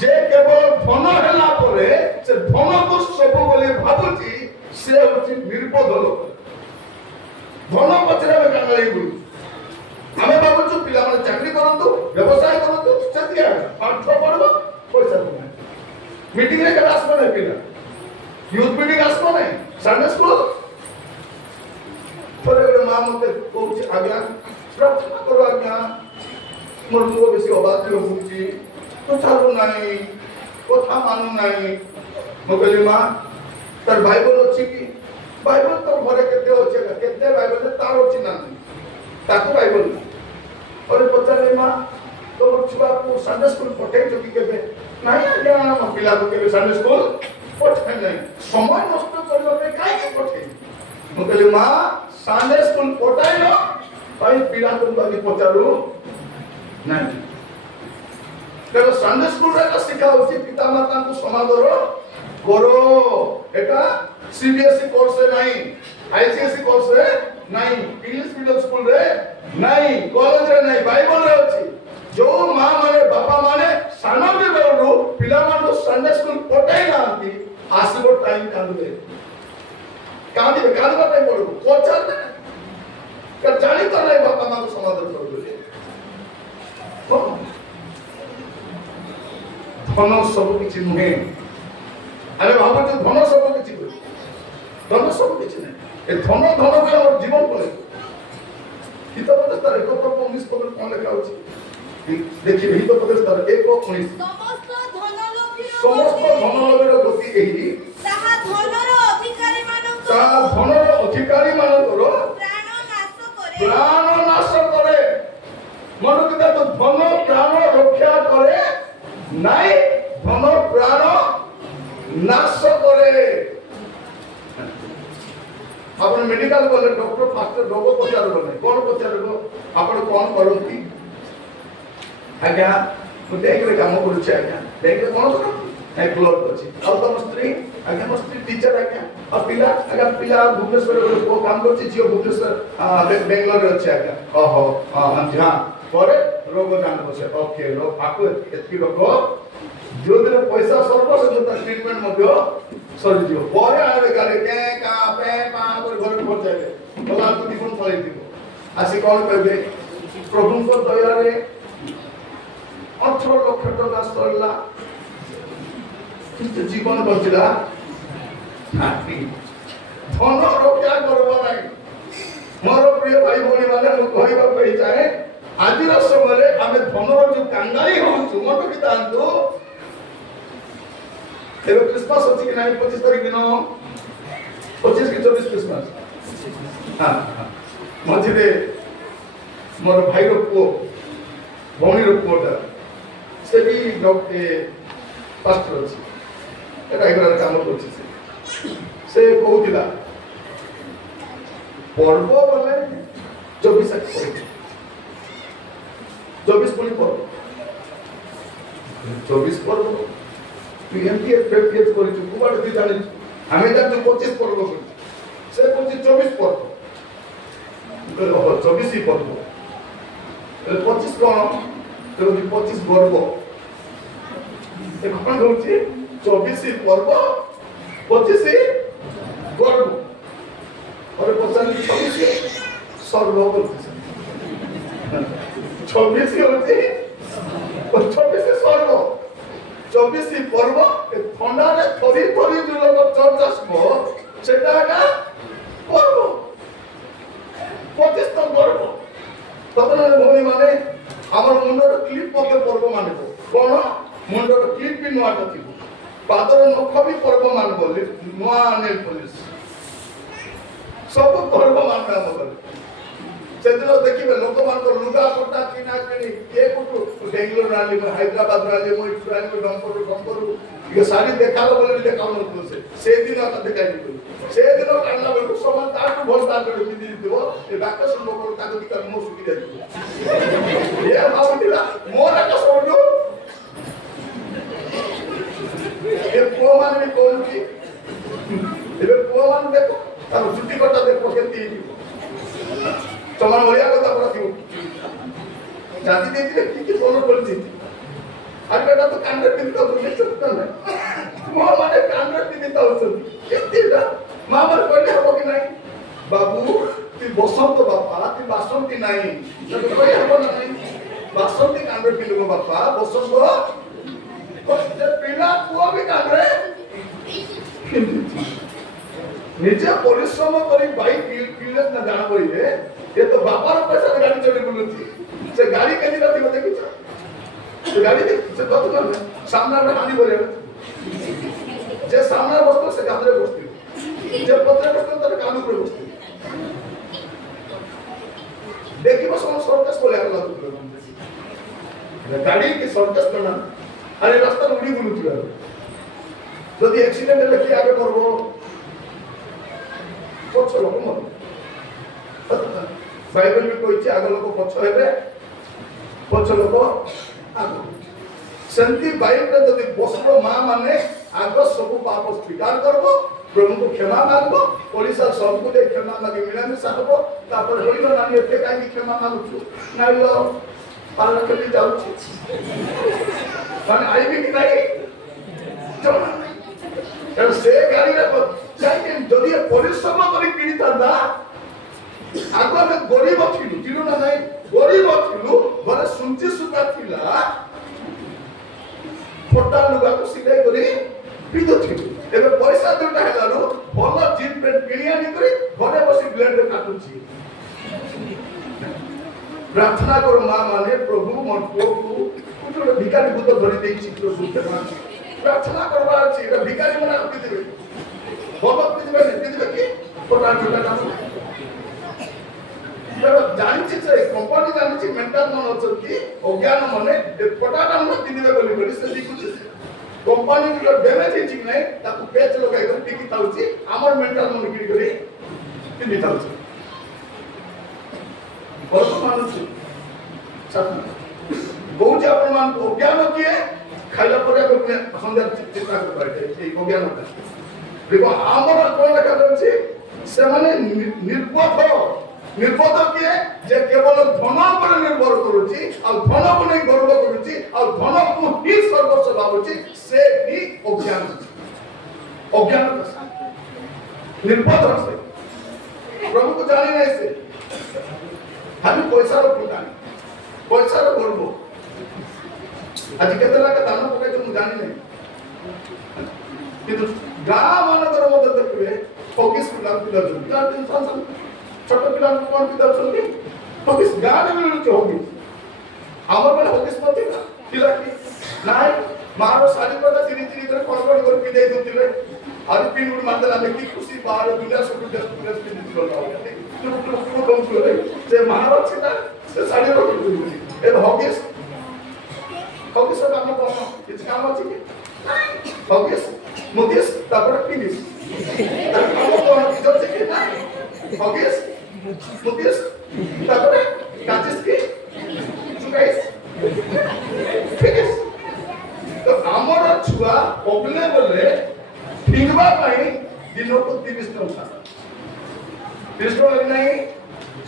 ଯେ କେବଳ ଧନ ହେଲା ପରେ ସେ ଧନକୁ ସବୁ ବୋଲି ଭାବୁଛି ସେ ହେଉଛି ନିର୍বোধ ଲୋକ ଧନ ପଛରେ ଆମେ କାଙ୍ଗାଳି ବୁଲୁଛୁ ଆମେ ଭାବୁଛୁ ପିଲାମାନେ ଚାକିରି କରନ୍ତୁ ବ୍ୟବସାୟ କରନ୍ତୁ ସେତିକି ପାଠ ପଢିବ ପଇସା କମାଏ ମିଟିଂରେ କେବେ ଆସିବ ନାହିଁ ପିଲା ୟୁଥ ମିଟିଂ ଆସିବ ନାହିଁ ସଣ୍ଡେ ସ୍କୁଲ ଥରେ ଗୋଟେ ମା ମତେ କହୁଛି ଆଜ୍ଞା ପ୍ରାର୍ଥନା କର ଆଜ୍ଞା ମୋର ପୁଅ ବେଶୀ ଅବାଧ୍ୟ ହଉଛି କଥାରୁ ନାହିଁ କଥା ମାନୁ ନାହିଁ ମୁଁ କହିଲି ମା ତାର ବାଇବଲ ଅଛି କି ବାଇବଲ ତ ଘରେ କେତେ ଅଛି କେତେ ବାଇବଲ ତାର ଅଛି ନା ତାକୁ ବାଇବଲ ନାହିଁ और पचारे मां तो छुआ को संडे स्कूल पठे जो कि केबे नाही आज्ञा हम पिला को केबे संडे स्कूल पठे नहीं समय नष्ट करबे पे काहे के पठे म कहले मां संडे स्कूल पठाई न भाई पिला को अभी पचारू नहीं केबे संडे स्कूल रे शिक्षा होची पिता माता को समादर करो एटा सीबीएसई कोर्स रे नहीं आईसीएसई कोर्स रे नहीं, इंग्लिश मीडियम स्कूल रे नहीं, कॉलेज रे नहीं, बाइबल रे अछि। जो मां माने बापा माने सानबे बेलु पिला मानो संडे स्कूल पठाई नांती आसीबो टाइम कांदे कांदे टाइम पड़ो पचार दे कर जानी तो नहीं बापा मां को समाधान कर दे धन सब किछि नुहे अरे भाबो जो धन सब किछि धन सब किछि नहीं ए धन के हमर जीवन पड़े हित पद तार 1:19 पद कोन लिखा होछि देखिए हित पद तार 1:19 समस्त धनलोभीर गति एही ताहा धनर अधिकारी मानकर प्राण नाश करे मन किता तो धन प्राण रक्षा करे नहीं धन प्राण नाश करे आपण मेडिकल गले डॉक्टर फास्ट रोग पचारबो नहीं कोन पचारबो आपण कोन करंती आज्ञा मु देख काम करूछ आज्ञा देख कोन करो ए ब्लड अछि और तम स्त्री आज्ञा मो स्त्री टीचर आज्ञा और पिला आज्ञा पिला भुवनेश्वर रे को काम करछि जियो भुवनेश्वर बेंगलोर रे अछि आज्ञा ओहो हां परे रोग जान बसे ओके लोग आको एतकी रोग जो दिन पैसा सर्व से जो ट्रीटमेंट मध्य सरी दियो परे आवे गाले के का पे पा कर घर पहुंच जाए बोला तू दिफोन थई दिबो आसी कोन कहबे प्रभु को दया रे 18 लाख टका सरला किंतु जीवन बचिला हाथी धन रक्षा करबो नाही मोर प्रिय भाई भौणी माने मु कहबा पई चाहे आजिर समय आमे धनर जो कांगाली होछु मत की तांतु एबे क्रिसमस अछि कि नाही 25 तारिख दिन 25 की 24 क्रिसमस हां मझिरे मोर भाई रो पो भौणी रो पोटा से भी डॉक्टर पास्टर अछि एटा इबरा काम करछि से कहउतिला पर्व बोले 24 तक पड़े 24 पुनी पर्व 24 पर्व पीएमपी एफपीएच करि छु कुबाड दि जानि हमें त 25 पर्व करि से कहछि 24 पर्व कहलो 24 ही पर्व 25 कोन तो 25 गर्व ए कोन होछि 24 ही पर्व 25 ही गर्व और 26 सर्व करछि 26 होछि 26 सर्व 24 ही पर्व ठंडा रे थोड़ी जो लोग चर्च आसबो सेटा का पर्व 25 तो गर्व ततने भूमि माने हमर मुंडर क्लिप मते पर्व मानबो कोन मुंडर क्लिप भी नोआ थिबो पादर नख भी पर्व मानबो नोआ नेल पुलिस सब पर्व मानबा हमर सेदिन देखिबे लोक मान लुगा कोटा किना किनी के कोटु बेंगलोर राली में हैदराबाद राली में इटराली में डंपरू ये सारी देखालो बोले देखाव न से दिन का देखाई दिबो से दिन कानला बेलु समान ताटु भोलता कर मिदी दिबो ए बाकस लोक का तो दिका मो सुकी दिबो ये भावतिला मोर का सोडो ए कोमान में कोन की ए कोमान देखो तार छुट्टी कोटा देखो केती चमान ओलिया को तबरा थियो जाति देती की सोनो पड़ती अरे बेटा तो कांडर पिंता बोले चलता है मो माने कांडर पिंता होछ एतीटा मामर कोले हो कि नहीं बाबू तू बसंत बापा तू बासंती नहीं तो कोई हो नहीं बासंती कांडर पिंतो बापा बसंत तो पिला पुआ भी कांडरे निजे परिश्रम करी बाइक किले न जान पड़िले ये तो बापार पैसा गाड़ी चली बुलुची से गाड़ी कदी राती को देखि से गाड़ी से कत कर सामने में हानि करे जे सामने बसतो से गादरे बसती जे पत्रे बसतो तर कान ऊपर बसती देखि बस हम सर्कस को लेकर लागू गाड़ी की सर्कस करना अरे रास्ता उड़ी बुलुची जदि एक्सीडेंट हेले कि आगे करबो पछ लोक मर बाइबल में कोइछि आग लोक पछ हेबे पछ लोक आग सेंती बाइबल जदि बसरो मां माने आग सब पाप स्वीकार करबो प्रभु को क्षमा मांगो ओडिसा सबको दे क्षमा मांगे मिलामिशा हबो तापर होइलो नानी एते काई क्षमा मांगछु नाइ लो पालन करके जाऊ माने आइबे कि नाही जमा ए से गाड़ी रे जाके जदी परिश्रम करी किनी थांदा आगो में गरीब थिलु ना नाही गरीब थिलु घरे सुंची सुका थिला फोटा लुगा को सिलाई करी पिदो थिलु एबे पैसा दुटा हेलारो भलो जीन पेंट किनी आनी करी घरे बसी ब्लेंड रे काटुची प्रार्थना करो मां माने प्रभु मन को कुछ भिखारी भूत धरि देई चित्र सुते प्रार्थना करबा अछि एटा भिखारी मना आपि देबे भलो पिदिबे कि फोटा दुटा काम जब जानछि से कंपनी जानछि मेंटल मन अछति अज्ञान मने ए फोटाटा मन पिदिबे बोली बोली से दिखुछि कंपनी जो डैमेज हिची नै ताकू पेच लगाई कर टिकी थाउछि हमर मेंटल मन किडी करी पिदि थाउछि वर्तमान छु सब बहुत अपन मान अज्ञान किए खाइला परे अपने संध्या चिंता कर पाए ए अज्ञानता देखो हमर कोन लगा दछि से माने निर्बोध किए जे केवल धन पर निर्भर करूची आ धन को नहीं गर्व करूची आ धन को ही सर्वस्व भावुची से ही अज्ञान निर्बोध से प्रभु को जाने नहीं से हम पैसा रो पुतानी पैसा रो गर्व आज केतला का दान पके जो जानि नहीं किंतु गाँ मानकर मदद देखबे फोकस पिला टेंशन छोट पिला कोन पिता चलती फोकस गाँ में मिलुच होगी हमर बेला फोकस पति ना पिला की नाइ मारो साड़ी पता चिरी चिरी कर कोन कर पि दे दुतिले और पिन उड़ मारते ना की खुशी बाहर दुनिया सब ड्रेस पिन दिलो ना तो कम करे से मारो छिता से साड़ी रो ए फोकस फोकस काम को किछ काम अछि कि फोकस मुदिस तापर फिनिश काम को किछ अछि कि ना फोकस मुदिस तापर काचिस की चुकाइस फिनिश तो हमर छुआ पगले बोले फिंगबा पई दिन को 30 टका 30 टका नहीं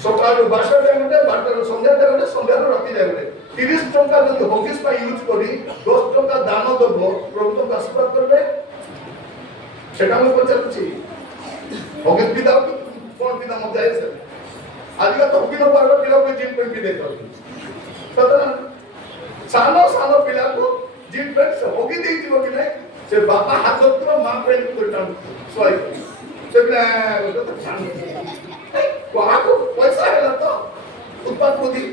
सकाळ 12 घंटे 12 संध्या घंटे संध्या राती जाबे 30 टका जदि होगिस पा यूज करी 10 टका दान दबो प्रभु तो आशीर्वाद करबे सेटा मैं पचारुछि होगिस पिता कोन पिता मत जाय से आज का तो किनो पारो पिला को जिम पेन भी देतो ततना सानो सानो पिला को जिम पेन से होगी देइतिबो कि नै से बापा हातत्र मां पेन कोटा सोई से तो कोहा को पैसा है तो उत्पाद बुद्धि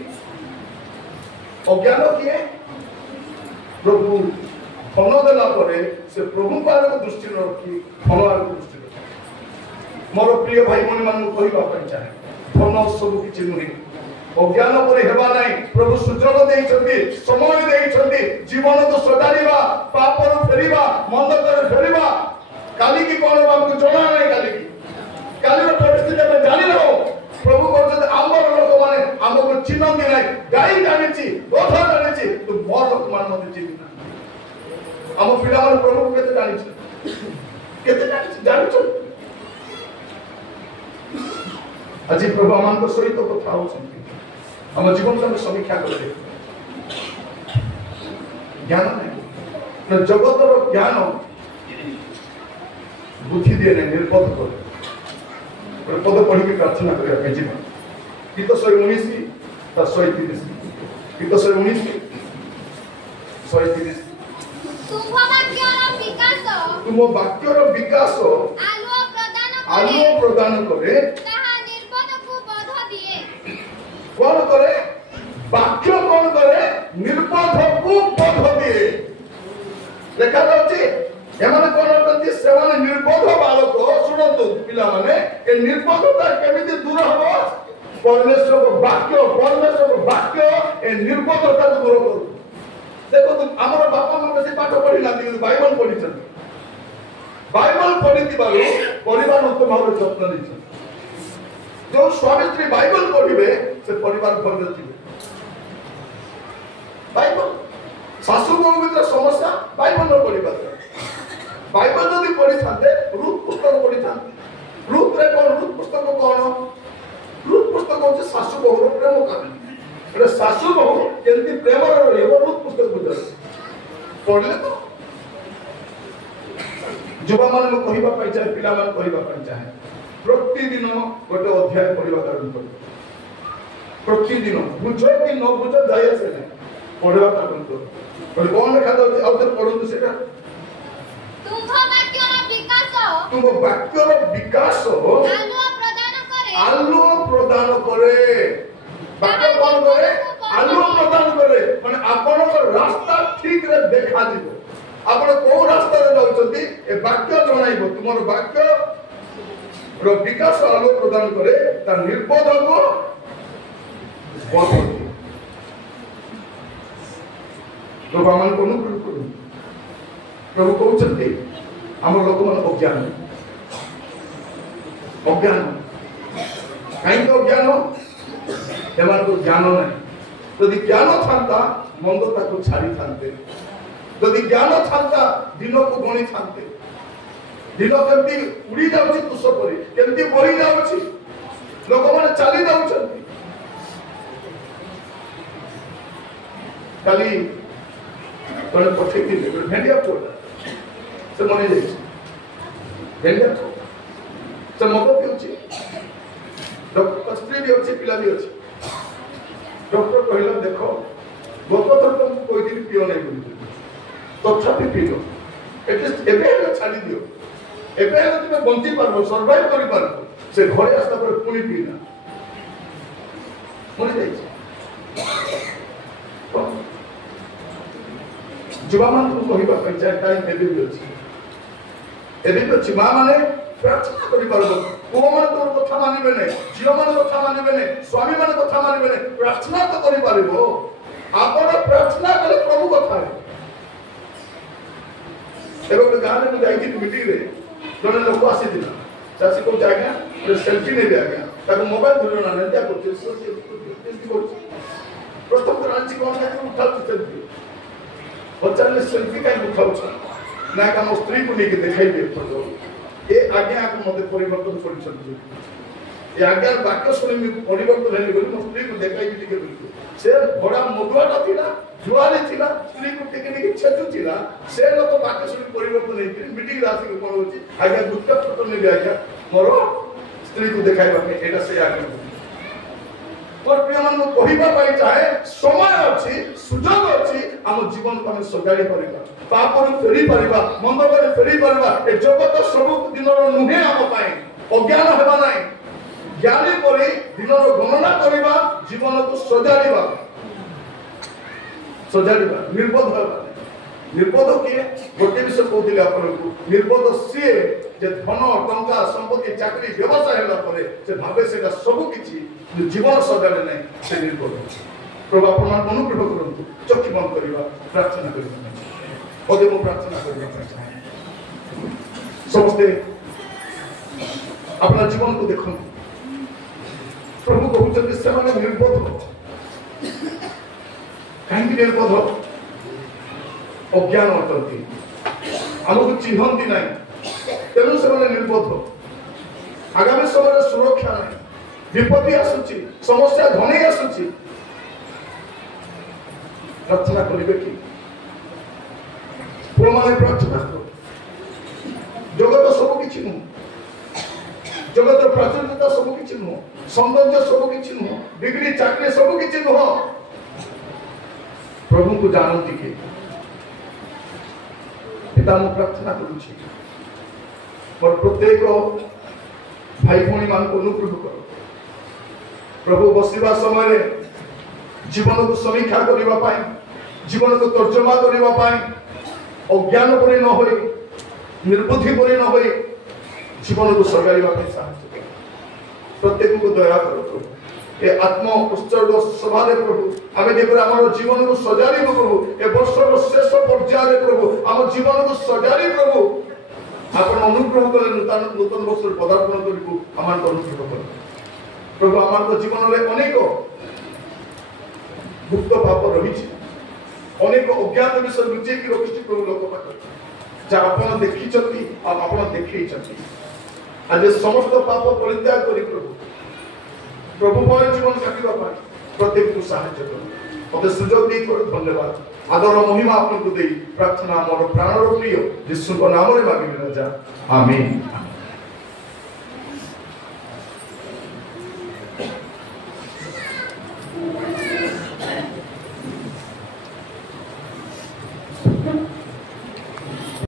अज्ञान किए प्रभु फल देला परे से प्रभु पार को दृष्टि रखी फल आर दृष्टि रखी मोर प्रिय भाई मन मान कहबा पई चाहे फल सब किछि नुही अज्ञान परे हेबा नै प्रभु सुजोग देइछथि समय देइछथि जीवन को सदारिबा पाप रो फेरिबा मंद कर फेरिबा काली की कोन बाप को जणा नै काली रो परिस्थिति में जानि रहो प्रभु कहते आमर लोक माने हमको चिन्हନ୍ତି नाही गाई जानिछि गोथा जानिछि तो मोर लोक मान मते चिन्हना हम पिला मान प्रभु केते जानिछि जानिछु আজি प्रभु आमान को सहित कथा होछन्ति हम जीवन में समीक्षा करले ज्ञान नै जगत रो ज्ञान बुद्धि दे नै निर्बोध करे पद पढ़ी के प्रार्थना करिया के जीवन गीत 119 ता 130 गीत 119 130 तुम वाक्यर विकास आलो प्रदान करे कौन करे वाक्य कौन करे निर्बोध को बोध दिए देखा जाउची एमाने कोन होतंती सेवाने निर्बोध बालक सुनतो पिला माने ए निर्बोधता केमिति दूर हबो परमेश्वर को वाक्य ए निर्बोधता को दूर करू देखो तुम हमर बापा मन बेसी पाठ पढि लाती बाइबल पढिछन बाइबल पढिति बारो परिवार उत्तम भाव जत्न लिछन जो स्वामी स्त्री बाइबल पढिबे से परिवार भल थिबे बाइबल सासु बहु समस्या बाइबल पढ़ी बाइबल जदि पढ़ी था रूप पुस्तक शाशु बहु प्रेम कहानी एटा शाशु बहु केमती प्रेम रहे बहुत पुस्तक बुझा पढ़ले तो युवा मान कहवा चाहे पिला मान कहवा चाहे प्रतिदिन गोटे अध्याय पढ़ा कारण कर प्रतिदिन बुझ कि न बुझ जाए से पढ़ा कारण कर कौन लिखा जाଉଛି ଆଉ ଥରେ ପଢନ୍ତୁ ସେଟା ତୁମ୍ଭ ବାକ୍ୟର ବିକାଶ ତୁମ ବାକ୍ୟର ବିକାଶ ଆଲୁଅ ପ୍ରଦାନ କରେ ବାକ୍ୟ କଣ କରେ ଆଲୁଅ ପ୍ରଦାନ କରେ ମାନେ ଆପଣଙ୍କ ରାସ୍ତା ଠିକ ରେ ଦେଖା ଯିବ ଆପଣ କୋଉ ରାସ୍ତାରେ ଯାଉଛନ୍ତି ଏ ବାକ୍ୟ ଜଣାଇବ ତୁମର ବାକ୍ୟ ର ବିକାଶ ଆଲୁଅ ପ୍ରଦାନ କରେ ତା ନିର୍ବୋଧକୁ ବଦଳେଇ प्रभु आम अनुग्रह करूँ प्रभु कहते आम लोक मान अज्ञान अज्ञान कहीं अज्ञान एम ज्ञान ना यदि ज्ञान था मंदता को छाड़ी था यदि ज्ञान था दिन को गणी था दिन केमती उड़ी जाऊँगी तुष परी केमती बढ़ी जाऊँगी लोक मैंने चली जाऊँ काली कौन पठे भेंडिया पुआ से मनी जाइए भेंडिया से मद पीऊँच डॉक्टर स्त्री भी अच्छे पिला भी अच्छे डॉक्टर कहला देख गत थर तुमको कोई दिन पीओ नहीं बोली तथापि पील एटलिस्ट एवं छाड़ी दियो एवं तुम बंची पार सर्वाइव कर से घरे आसला पर पुणी पीना मनी जाइए युवा मान कहवा चाहे टाइम एवं भी अच्छी माँ मैंने प्रार्थना कर पुओ मान तुम कथा मानवे ना झील मान कथा मानवे ना स्वामी मान कथा मानवे ना प्रार्थना तो कर प्रार्थना कले प्रभु कथा गोटे गाँव में जाइए मीटिंग रे जड़े लोक आसी चाषी कौन आज्ञा सेल्फी नहीं आज्ञा मोबाइल धर ना प्रथम थर आनी कौन उठा सेल्फी पचारे सेल्फी कहीं उठाऊ ना कि मो स्त्री को लेकिन देखाई ये आज्ञा आप मत परिवर्तन कर आज्ञा वाक्य शुणी परिवर्तन है मो स्त्री को देखाई से भड़ा मधुआटा था जुआरी था स्त्री को टिके छेचुला से लोक वाक्य शुणी परिवर्तन होती मीटिंग आसिक कौन हो आज्ञा गुटका फोटो नहीं आज्ञा मोर स्त्री को देखाइबा एटा से आज्ञा मोर प्रिय मान कहवाई चाहे समय अच्छी सुजोग अच्छी आम जीवन को सजाड़ी पारिबा पापर फेरी पारिबा मंद पर फेरी पारिबा ए जगत सब दिन नुहे आम पाए अज्ञान हेबा नाही ज्ञानी परि दिन गणना करबा जीवन को सजाड़ीबा निर्बोध हेबा निर्बोध किए गोटे विषय कहते आपको निर्बोध सी जे धन टंका संपत्ति चाकरी व्यवसाय होला परे से भावे सेटा सब किछि जीवन सजाड़े नहीं से निर्बोध प्रभु आप अनुग्रह करूँ चक्षु बंद करवा प्रार्थना करवा पदे मो प्रार्थना करवा समस्ते अपना जीवन को देखो प्रभु कहते से निर्बोध कहीं निर्बोध अज्ञान अटंती आमको चिन्हती ना तेणु से निर्बोध आगामी समय सुरक्षा नहीं विपत्ति आसुची समस्या घनी आसुची प्रार्थना करेंगे कि पुओ माने प्रार्थना करो जगत सब किछि नुह जगत प्राचुर्यता सब किछि नुह सौंदर्य सब किछि नुह डिग्री चाकरी सब किछि नुह प्रभु को जानती कि पिता मु प्रार्थना करुछि मोर प्रत्येक भाई भौणी मान को अनुग्रह करो प्रभु बसवा समय जीवन को समीक्षा करने जीवन को तर्जमा करने अज्ञान परी न हो निर्बुद्धि परी न हो जीवन को सजाड़ा प्रत्येक को दया करो प्रभु ये आत्म उत्सर्ग सभा प्रभु आम जब आम जीवन को सजाड़ी प्रभु ए वर्षर शेष पर्याय प्रभु आम जीवन को सजाड़ी प्रभु आप अनुग्रह कले नूतन वर्ष पदार्पण करूँ आम अनुग्रह कर प्रभु आम जीवन में अनेक गुप्त पाप रही अनेक अज्ञात विषय लुचेक रखी प्रभु लोक पाख जहाँ आप देखी आप देखे आज समस्त पाप परित्याग कर प्रभु प्रभु पर जीवन काटिबा पाई प्रत्येक को सहायता कर मते सुयोग दी धन्यवाद आदर महिमा आपन को दे प्रार्थना मोर प्राणर प्रिय यीशु को नाम रे मांगी राजा आमीन।